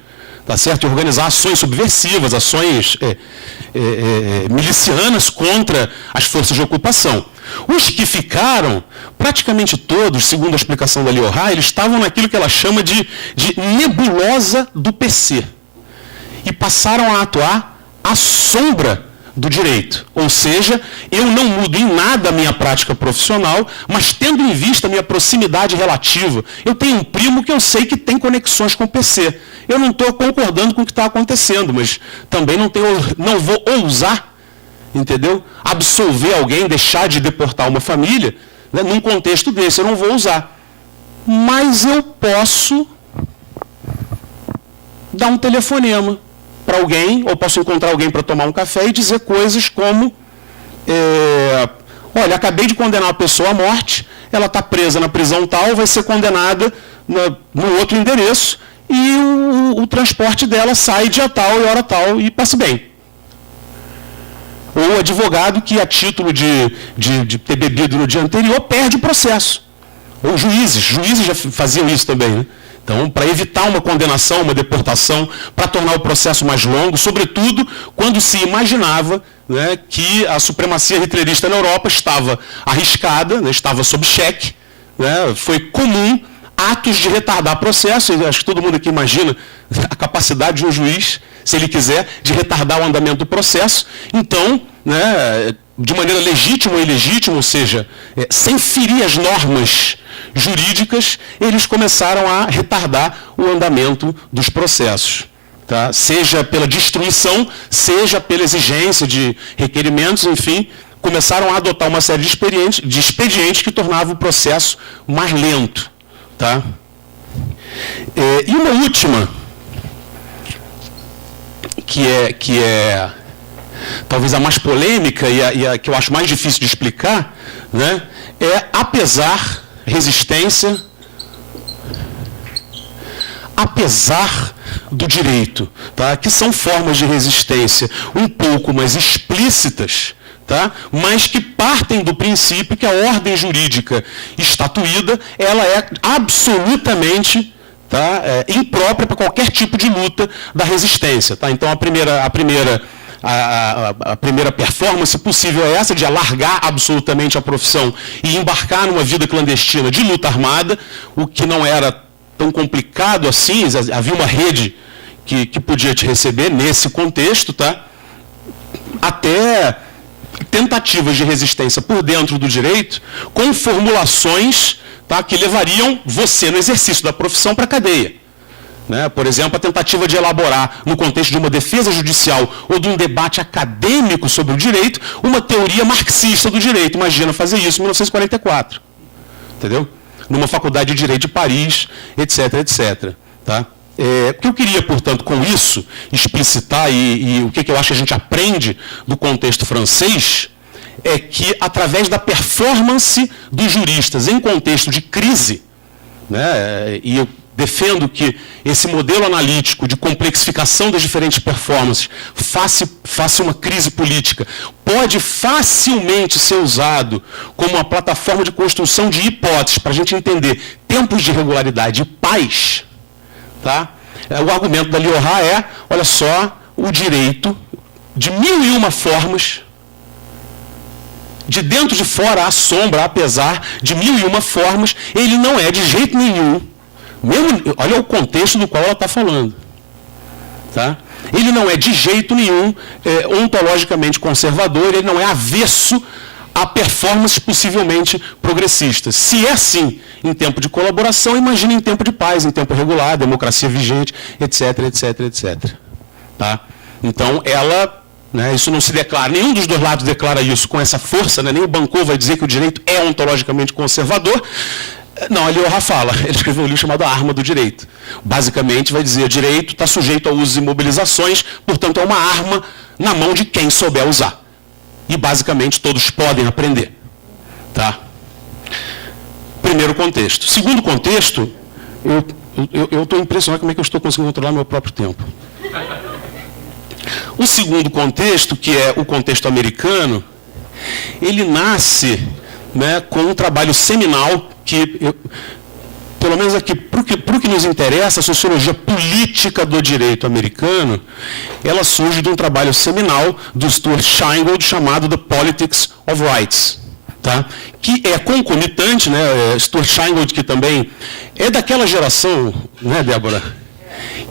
tá certo? E organizar ações subversivas, ações milicianas contra as forças de ocupação. Os que ficaram, praticamente todos, segundo a explicação da Lyotard, eles estavam naquilo que ela chama de nebulosa do PC. E passaram a atuar à sombra do direito. Ou seja, eu não mudo em nada a minha prática profissional, mas tendo em vista a minha proximidade relativa, eu tenho um primo que eu sei que tem conexões com o PC. Eu não estou concordando com o que está acontecendo, mas também não vou ousar, entendeu? Absolver alguém, deixar de deportar uma família, né, num contexto desse, eu não vou usar. mas eu posso dar um telefonema para alguém, ou posso encontrar alguém para tomar um café e dizer coisas como, olha, acabei de condenar uma pessoa à morte, ela está presa na prisão tal, vai ser condenada no outro endereço, e o transporte dela sai dia tal e hora tal, e passe bem. Ou advogado que, a título de ter bebido no dia anterior, perde o processo. Ou juízes já faziam isso também, né? Então, para evitar uma condenação, uma deportação, para tornar o processo mais longo, sobretudo quando se imaginava, né, que a supremacia hitlerista na Europa estava arriscada, né, estava sob cheque, né, foi comum atos de retardar processo, acho que todo mundo aqui imagina a capacidade de um juiz, se ele quiser, de retardar o andamento do processo. Então, né, de maneira legítima ou ilegítima, ou seja, sem ferir as normas jurídicas, eles começaram a retardar o andamento dos processos. Tá? Seja pela destruição, seja pela exigência de requerimentos, enfim, começaram a adotar uma série de expedientes que tornavam o processo mais lento. Tá? E uma última, que é talvez a mais polêmica e a que eu acho mais difícil de explicar, né, apesar do direito, tá? Que são formas de resistência um pouco mais explícitas, tá? Mas que partem do princípio que a ordem jurídica estatuída ela é absolutamente, tá, imprópria para qualquer tipo de luta da resistência. Tá? Então, a primeira performance possível é essa, de alargar absolutamente a profissão e embarcar numa vida clandestina de luta armada, o que não era tão complicado assim, havia uma rede que podia te receber nesse contexto, tá? Até tentativas de resistência por dentro do direito, com formulações, tá, que levariam você, no exercício da profissão, para a cadeia. Né? Por exemplo, a tentativa de elaborar, no contexto de uma defesa judicial ou de um debate acadêmico sobre o direito, uma teoria marxista do direito. Imagina fazer isso em 1944. Entendeu? Numa faculdade de Direito de Paris, etc, etc. Tá? O que eu queria, portanto, com isso, explicitar, e o que eu acho que a gente aprende do contexto francês, é que, através da performance dos juristas em contexto de crise, né, e eu defendo que esse modelo analítico de complexificação das diferentes performances face uma crise política, pode facilmente ser usado como uma plataforma de construção de hipóteses para a gente entender tempos de regularidade e paz. Tá? O argumento da Lyotard é, olha só, o direito, de 1001 formas, de dentro de fora, à sombra, apesar de 1001 formas, ele não é de jeito nenhum, mesmo, olha o contexto do qual ela está falando. Tá? Ele não é de jeito nenhum ontologicamente conservador, ele não é avesso a performances possivelmente progressistas. Se é assim em tempo de colaboração, imagine em tempo de paz, em tempo regular, democracia vigente, etc, etc, etc. Tá? Então, ela, né, isso não se declara, nenhum dos dois lados declara isso com essa força, né, nem o Bancot vai dizer que o direito é ontologicamente conservador. Não, ali o Rafa fala, ele escreveu um livro chamado A Arma do Direito. Basicamente vai dizer, direito está sujeito a usos e mobilizações, portanto é uma arma na mão de quem souber usar. E basicamente todos podem aprender. Tá? Primeiro contexto. Segundo contexto, eu estou impressionado como é que eu estou conseguindo controlar meu próprio tempo. O segundo contexto, que é o contexto americano, ele nasce, né, com um trabalho seminal que, pelo menos aqui, para o que nos interessa, a sociologia política do direito americano, ela surge de um trabalho seminal do Stuart Sheingold chamado The Politics of Rights. Tá? Que é concomitante, né, Stuart Sheingold, que também é daquela geração, né, Débora,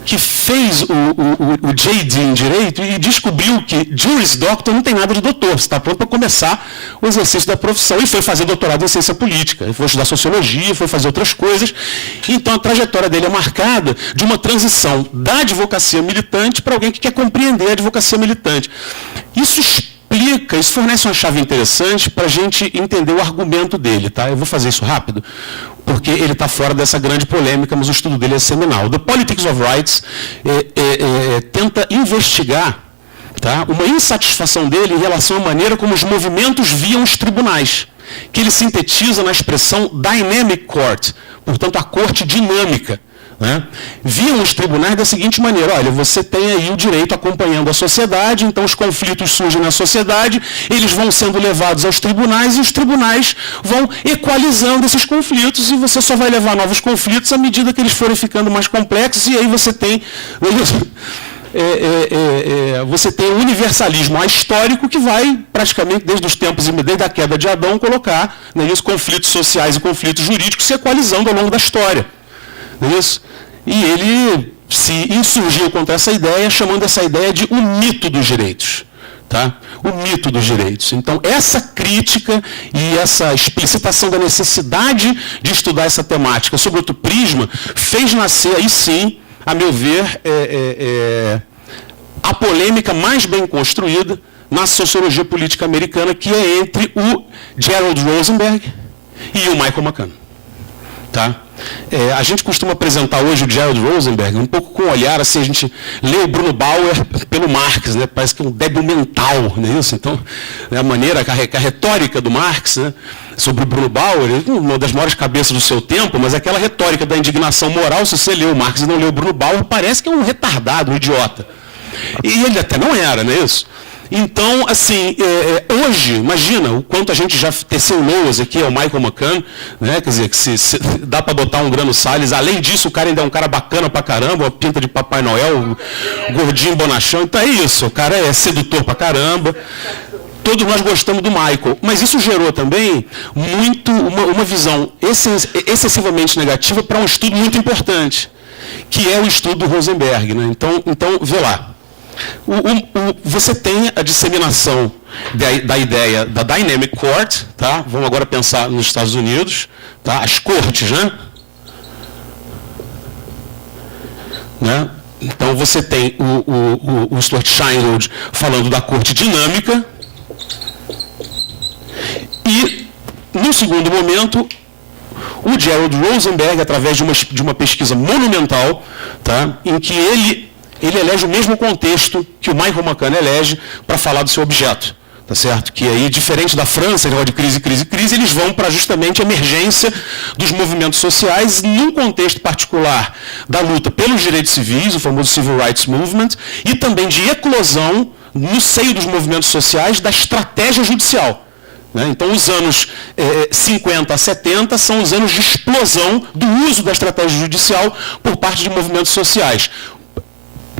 que fez o JD em Direito e descobriu que Juris Doctor não tem nada de doutor, você está pronto para começar o exercício da profissão. E foi fazer doutorado em ciência política, ele foi estudar sociologia, foi fazer outras coisas. Então a trajetória dele é marcada de uma transição da advocacia militante para alguém que quer compreender a advocacia militante. Isso fornece uma chave interessante para a gente entender o argumento dele. Tá? Eu vou fazer isso rápido. porque ele está fora dessa grande polêmica, mas o estudo dele é seminal. The Politics of Rights tenta investigar, tá, uma insatisfação dele em relação à maneira como os movimentos viam os tribunais, que ele sintetiza na expressão dynamic court, portanto, a corte dinâmica. Né? Viam os tribunais da seguinte maneira: olha, você tem aí o direito acompanhando a sociedade, então os conflitos surgem na sociedade, eles vão sendo levados aos tribunais e os tribunais vão equalizando esses conflitos, e você só vai levar novos conflitos à medida que eles forem ficando mais complexos, e aí você tem um universalismo histórico que vai praticamente desde os tempos, desde a queda de Adão, colocar, né, os conflitos sociais e conflitos jurídicos se equalizando ao longo da história. Não é isso? E ele se insurgiu contra essa ideia, chamando essa ideia de o mito dos direitos. Tá? O mito dos direitos. Então, essa crítica e essa explicitação da necessidade de estudar essa temática sob outro prisma fez nascer, aí sim, a meu ver, a polêmica mais bem construída na sociologia política americana, que é entre o Gerald Rosenberg e o Michael McCann. Tá? A gente costuma apresentar hoje o Gerald Rosenberg um pouco com o olhar, assim, a gente lê o Bruno Bauer pelo Marx, né? Parece que é um débil mental, não é isso? Então, a maneira, a retórica do Marx, né, sobre o Bruno Bauer, uma das maiores cabeças do seu tempo, mas aquela retórica da indignação moral, se você lê o Marx e não lê o Bruno Bauer, parece que é um retardado, um idiota. E ele até não era, não é isso? Então, assim, hoje, imagina o quanto a gente já teceu loas aqui ao Michael McCann, né? Quer dizer, que se dá para botar um grano Salles. Além disso, o cara ainda é um cara bacana pra caramba, uma pinta de Papai Noel, gordinho, bonachão. Então é isso, o cara é sedutor pra caramba. Todos nós gostamos do Michael, mas isso gerou também uma visão excessivamente negativa para um estudo muito importante, que é o estudo do Rosenberg. Né? Então, vê lá. Você tem a disseminação da ideia da Dynamic Court, tá? Vamos agora pensar nos Estados Unidos, tá? As cortes, né? Então você tem o Stuart Scheinrold falando da corte dinâmica, e no segundo momento o Gerald Rosenberg, através de uma pesquisa monumental, tá? Em que ele elege o mesmo contexto que o Michael McCann elege para falar do seu objeto, tá certo? Que aí, diferente da França, de crise, eles vão para justamente a emergência dos movimentos sociais num contexto particular da luta pelos direitos civis, o famoso Civil Rights Movement, e também de eclosão no seio dos movimentos sociais da estratégia judicial. Né? Então, os anos 50 a 70 são os anos de explosão do uso da estratégia judicial por parte de movimentos sociais.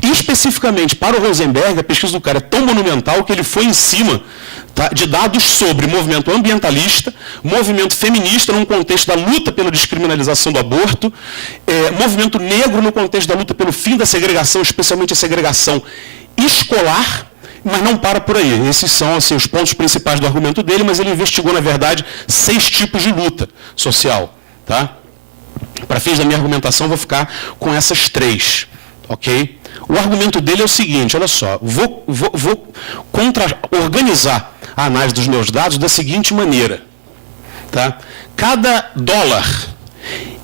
E, especificamente para o Rosenberg, a pesquisa do cara é tão monumental que ele foi em cima, tá, de dados sobre movimento ambientalista, movimento feminista num contexto da luta pela descriminalização do aborto, movimento negro no contexto da luta pelo fim da segregação, especialmente a segregação escolar, mas não para por aí. Esses são, assim, os pontos principais do argumento dele, mas ele investigou, na verdade, 6 tipos de luta social. Tá? Para fins da minha argumentação, vou ficar com essas 3. Ok? O argumento dele é o seguinte, olha só, vou organizar a análise dos meus dados da seguinte maneira. Tá? Cada dólar,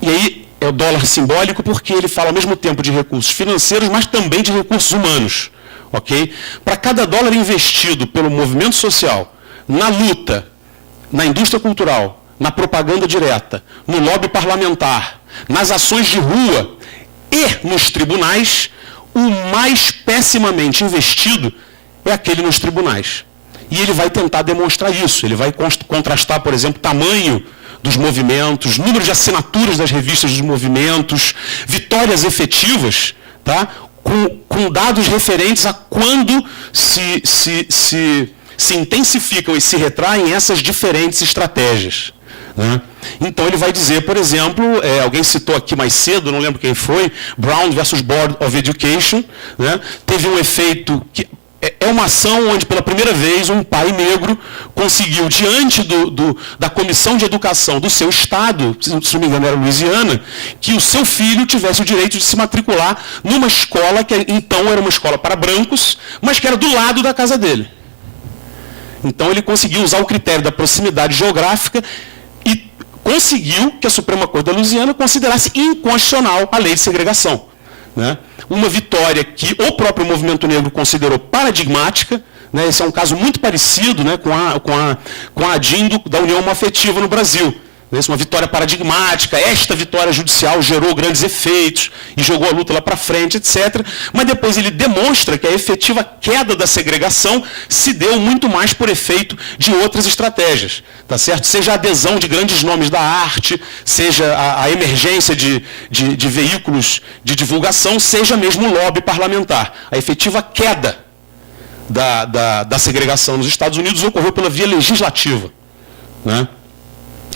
e aí é o dólar simbólico porque ele fala ao mesmo tempo de recursos financeiros, mas também de recursos humanos. Okay? Para cada dólar investido pelo movimento social, na luta, na indústria cultural, na propaganda direta, no lobby parlamentar, nas ações de rua e nos tribunais, o mais pessimamente investido é aquele nos tribunais. E ele vai tentar demonstrar isso. Ele vai contrastar, por exemplo, tamanho dos movimentos, número de assinaturas das revistas dos movimentos, vitórias efetivas, tá? Com dados referentes a quando se intensificam e se retraem essas diferentes estratégias. Né? Então ele vai dizer, por exemplo, alguém citou aqui mais cedo, não lembro quem foi, Brown versus Board of Education, né? Teve um efeito que é uma ação onde pela primeira vez um pai negro conseguiu, diante da comissão de educação do seu estado, se não me engano era Louisiana, que o seu filho tivesse o direito de se matricular numa escola que então era uma escola para brancos, mas que era do lado da casa dele. Então ele conseguiu usar o critério da proximidade geográfica e conseguiu que a Suprema Corte da Louisiana considerasse inconstitucional a lei de segregação. Né? Uma vitória que o próprio movimento negro considerou paradigmática. Né? Esse é um caso muito parecido, né, com a ADIM da União Homoafetiva no Brasil. Essa é uma vitória paradigmática. Esta vitória judicial gerou grandes efeitos e jogou a luta lá para frente, etc. Mas depois ele demonstra que a efetiva queda da segregação se deu muito mais por efeito de outras estratégias. Tá certo? Seja a adesão de grandes nomes da arte, seja a emergência de veículos de divulgação, seja mesmo o lobby parlamentar. A efetiva queda da segregação nos Estados Unidos ocorreu pela via legislativa. Né?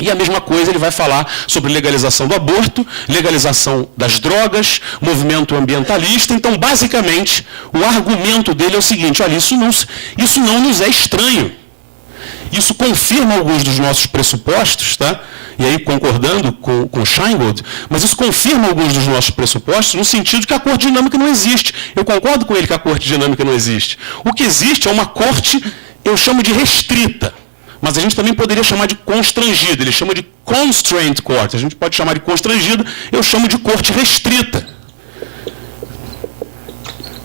E a mesma coisa ele vai falar sobre legalização do aborto, legalização das drogas, movimento ambientalista. Então, basicamente, o argumento dele é o seguinte: olha, isso não nos é estranho. Isso confirma alguns dos nossos pressupostos, tá? E aí concordando com Sheingold, mas isso confirma alguns dos nossos pressupostos no sentido de que a corte dinâmica não existe. Eu concordo com ele que a corte dinâmica não existe. O que existe é uma corte, eu chamo de restrita. Mas a gente também poderia chamar de constrangida. Ele chama de constraint court. A gente pode chamar de constrangida, eu chamo de corte restrita.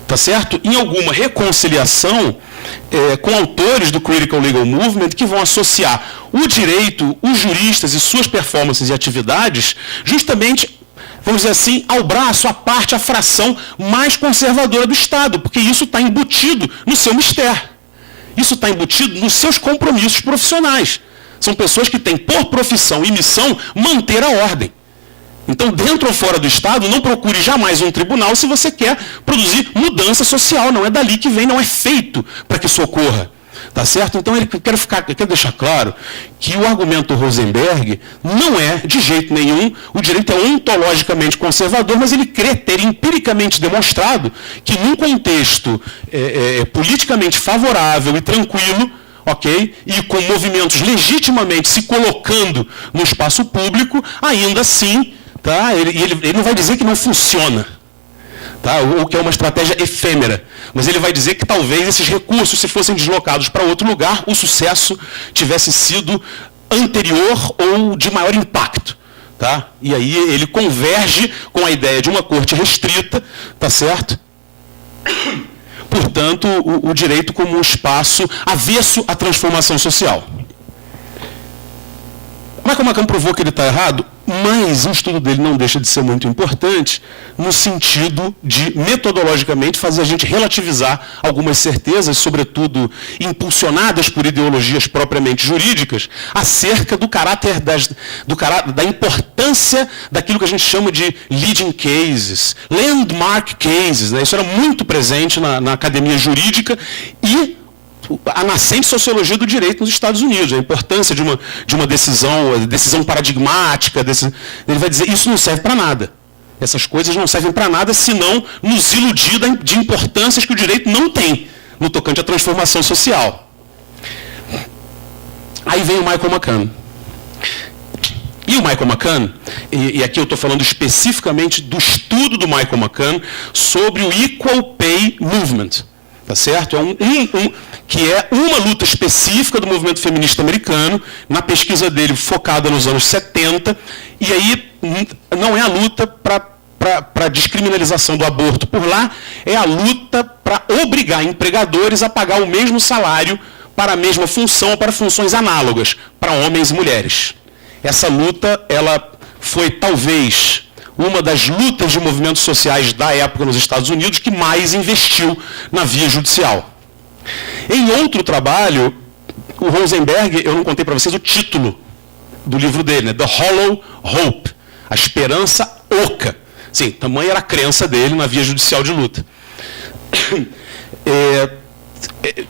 Tá certo? Em alguma reconciliação com autores do Critical Legal Movement que vão associar o direito, os juristas e suas performances e atividades, justamente, vamos dizer assim, ao braço, à parte, à fração mais conservadora do Estado, porque isso está embutido no seu mistério. Isso está embutido nos seus compromissos profissionais. São pessoas que têm por profissão e missão manter a ordem. Então, dentro ou fora do Estado, não procure jamais um tribunal se você quer produzir mudança social. Não é dali que vem, não é feito para que isso ocorra. Tá certo? Então, eu quero deixar claro que o argumento do Rosenberg não é, de jeito nenhum, o direito é ontologicamente conservador, mas ele crê ter empiricamente demonstrado que, num contexto politicamente favorável e tranquilo, ok, e com movimentos legitimamente se colocando no espaço público, ainda assim, tá, ele não vai dizer que não funciona. Tá? Ou que é uma estratégia efêmera. Mas ele vai dizer que talvez esses recursos, se fossem deslocados para outro lugar, o sucesso tivesse sido anterior ou de maior impacto. Tá? E aí ele converge com a ideia de uma corte restrita, tá certo? Portanto, o direito como um espaço avesso à transformação social. Michael McCann provou que ele está errado, mas o estudo dele não deixa de ser muito importante no sentido de, metodologicamente, fazer a gente relativizar algumas certezas, sobretudo impulsionadas por ideologias propriamente jurídicas, acerca do caráter da importância daquilo que a gente chama de leading cases, landmark cases. Né? Isso era muito presente na academia jurídica e a nascente sociologia do direito nos Estados Unidos, a importância de uma decisão paradigmática. Ele vai dizer, isso não serve para nada. Essas coisas não servem para nada, senão nos iludir de importâncias que o direito não tem no tocante à transformação social. Aí vem o Michael McCann. E o Michael McCann, e aqui eu estou falando especificamente do estudo do Michael McCann sobre o Equal Pay Movement. Tá certo? Que é uma luta específica do movimento feminista americano, na pesquisa dele focada nos anos 70, e aí não é a luta para a descriminalização do aborto por lá, é a luta para obrigar empregadores a pagar o mesmo salário para a mesma função ou para funções análogas, para homens e mulheres. Essa luta, ela foi talvez uma das lutas de movimentos sociais da época nos Estados Unidos que mais investiu na via judicial. Em outro trabalho, o Rosenberg, eu não contei para vocês o título do livro dele, né? The Hollow Hope, a esperança oca. Sim, tamanha era a crença dele na via judicial de luta.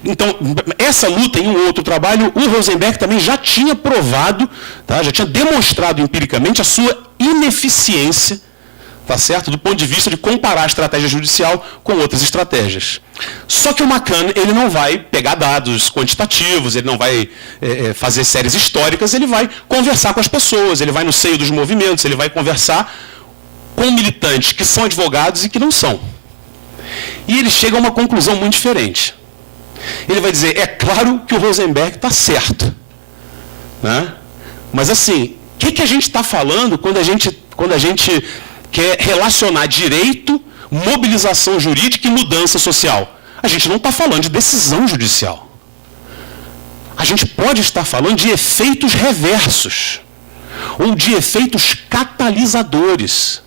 Então, essa luta em um outro trabalho, o Rosenberg também já tinha provado, tá? Já tinha demonstrado empiricamente a sua ineficiência, tá certo? Do ponto de vista de comparar a estratégia judicial com outras estratégias. Só que o McCann, ele não vai pegar dados quantitativos, ele não vai fazer séries históricas, ele vai conversar com as pessoas, ele vai no seio dos movimentos, ele vai conversar com militantes que são advogados e que não são. E ele chega a uma conclusão muito diferente. Ele vai dizer, é claro que o Rosenberg está certo. Né? Mas assim, que a gente está falando quando a gente quer relacionar direito, mobilização jurídica e mudança social? A gente não está falando de decisão judicial. A gente pode estar falando de efeitos reversos, ou de efeitos catalisadores.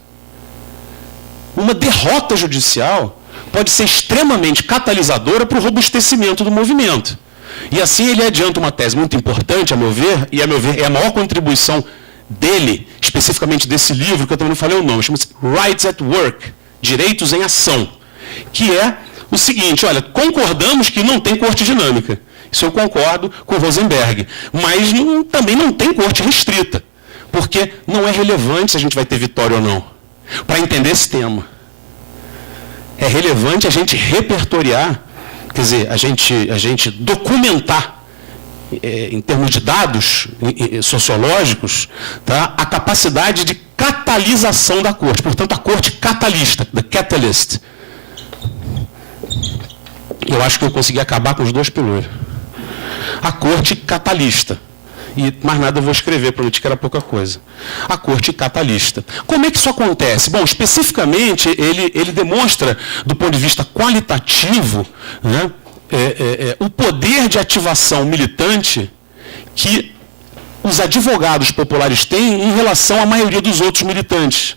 Uma derrota judicial pode ser extremamente catalisadora para o robustecimento do movimento. E assim ele adianta uma tese muito importante, a meu ver, e a meu ver é a maior contribuição dele, especificamente desse livro, que eu também não falei o nome, chama-se Rights at Work, Direitos em Ação, que é o seguinte: olha, concordamos que não tem corte dinâmica. Isso eu concordo com o Rosenberg. Mas também não tem corte restrita. Porque não é relevante se a gente vai ter vitória ou não. Para entender esse tema. É relevante a gente repertoriar, quer dizer, a gente documentar, em termos de dados sociológicos, tá, a capacidade de catalisação da corte. Portanto, a corte catalista, the catalyst. Eu acho que eu consegui acabar com os dois pilares. A corte catalista. E mais nada eu vou escrever, prometi que era pouca coisa. A corte catalista. Como é que isso acontece? Bom, especificamente, ele demonstra, do ponto de vista qualitativo, né, o poder de ativação militante que os advogados populares têm em relação à maioria dos outros militantes.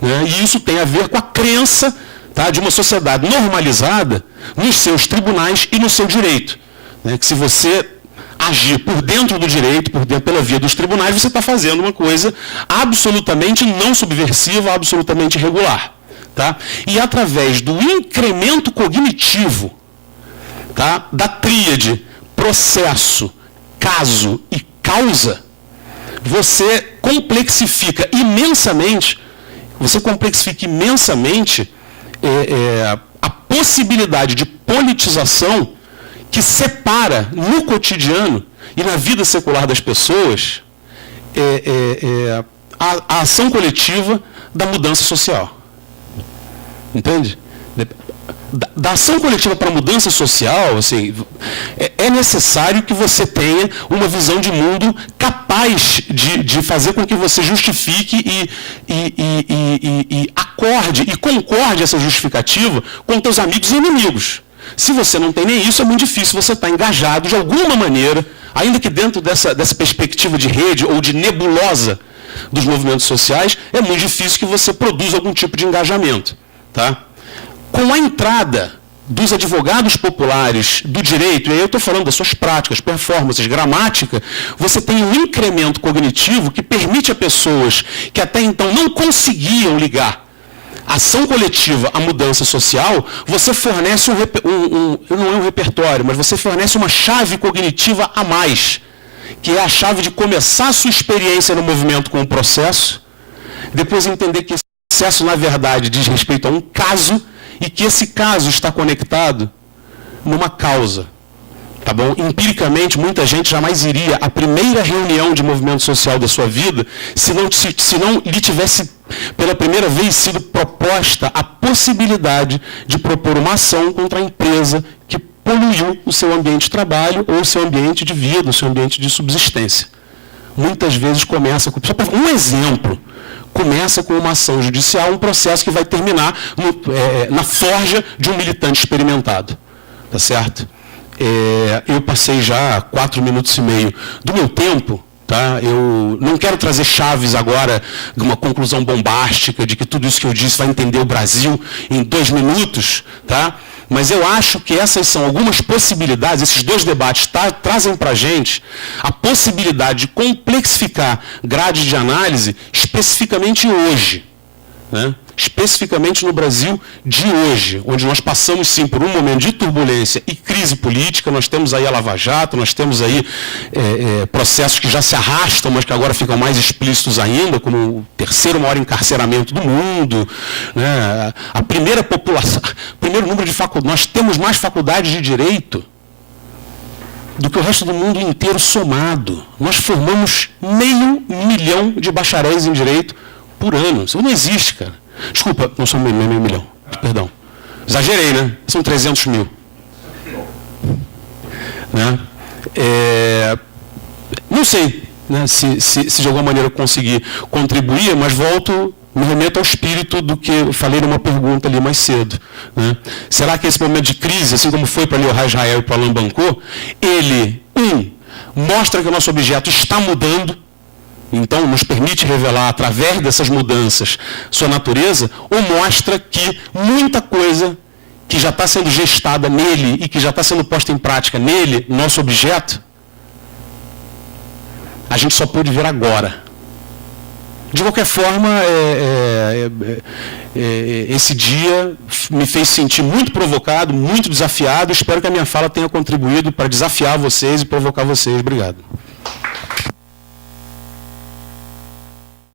Né? E isso tem a ver com a crença, tá, de uma sociedade normalizada nos seus tribunais e no seu direito. Né? Que se você agir por dentro do direito, pela via dos tribunais, você está fazendo uma coisa absolutamente não subversiva, absolutamente irregular. Tá? E através do incremento cognitivo, tá, da tríade processo, caso e causa, você complexifica imensamente a possibilidade de politização que separa no cotidiano e na vida secular das pessoas a ação coletiva da mudança social. Entende? Da ação coletiva para a mudança social, assim, é necessário que você tenha uma visão de mundo capaz de fazer com que você justifique e acorde e concorde essa justificativa com seus amigos e inimigos. Se você não tem nem isso, é muito difícil você estar engajado de alguma maneira, ainda que dentro dessa perspectiva de rede ou de nebulosa dos movimentos sociais, é muito difícil que você produza algum tipo de engajamento. Tá? Com a entrada dos advogados populares do direito, e aí eu estou falando das suas práticas, performances, gramática, você tem um incremento cognitivo que permite a pessoas que até então não conseguiam ligar ação coletiva à mudança social, você fornece não é um repertório, mas você fornece uma chave cognitiva a mais, que é a chave de começar a sua experiência no movimento com o processo, depois entender que esse processo, na verdade, diz respeito a um caso, e que esse caso está conectado numa causa. Tá bom? Empiricamente, muita gente jamais iria à primeira reunião de movimento social da sua vida se não lhe tivesse, pela primeira vez, sido proposta a possibilidade de propor uma ação contra a empresa que poluiu o seu ambiente de trabalho ou o seu ambiente de vida, o seu ambiente de subsistência. Muitas vezes começa com... Só para um exemplo. Começa com uma ação judicial, um processo que vai terminar na forja de um militante experimentado. Tá certo? Eu passei já 4 minutos e meio do meu tempo, tá? Eu não quero trazer chaves agora, uma conclusão bombástica de que tudo isso que eu disse vai entender o Brasil em 2 minutos, tá? Mas eu acho que essas são algumas possibilidades, esses dois debates trazem para a gente a possibilidade de complexificar grades de análise especificamente hoje, né? Especificamente no Brasil de hoje, onde nós passamos sim por um momento de turbulência e crise política, nós temos aí a Lava Jato, nós temos aí processos que já se arrastam, mas que agora ficam mais explícitos ainda, como o 3º maior encarceramento do mundo, né? A primeira população, primeiro número de faculdades, nós temos mais faculdades de direito do que o resto do mundo inteiro somado. Nós formamos 500 mil de bacharéis em direito por ano. Isso não existe, cara. Desculpa, não são 500 mil, perdão. Exagerei, né? São 300 mil. Né? Não sei. né, se de alguma maneira eu conseguir contribuir, mas me remeto ao espírito do que eu falei numa pergunta ali mais cedo. Né? Será que esse momento de crise, assim como foi para Leorá Israel e para Alain Bancô, ele, mostra que o nosso objeto está mudando, então nos permite revelar, através dessas mudanças, sua natureza, ou mostra que muita coisa que já está sendo gestada nele e que já está sendo posta em prática nele, nosso objeto, a gente só pôde ver agora. De qualquer forma, esse dia me fez sentir muito provocado, muito desafiado. Espero que a minha fala tenha contribuído para desafiar vocês e provocar vocês. Obrigado.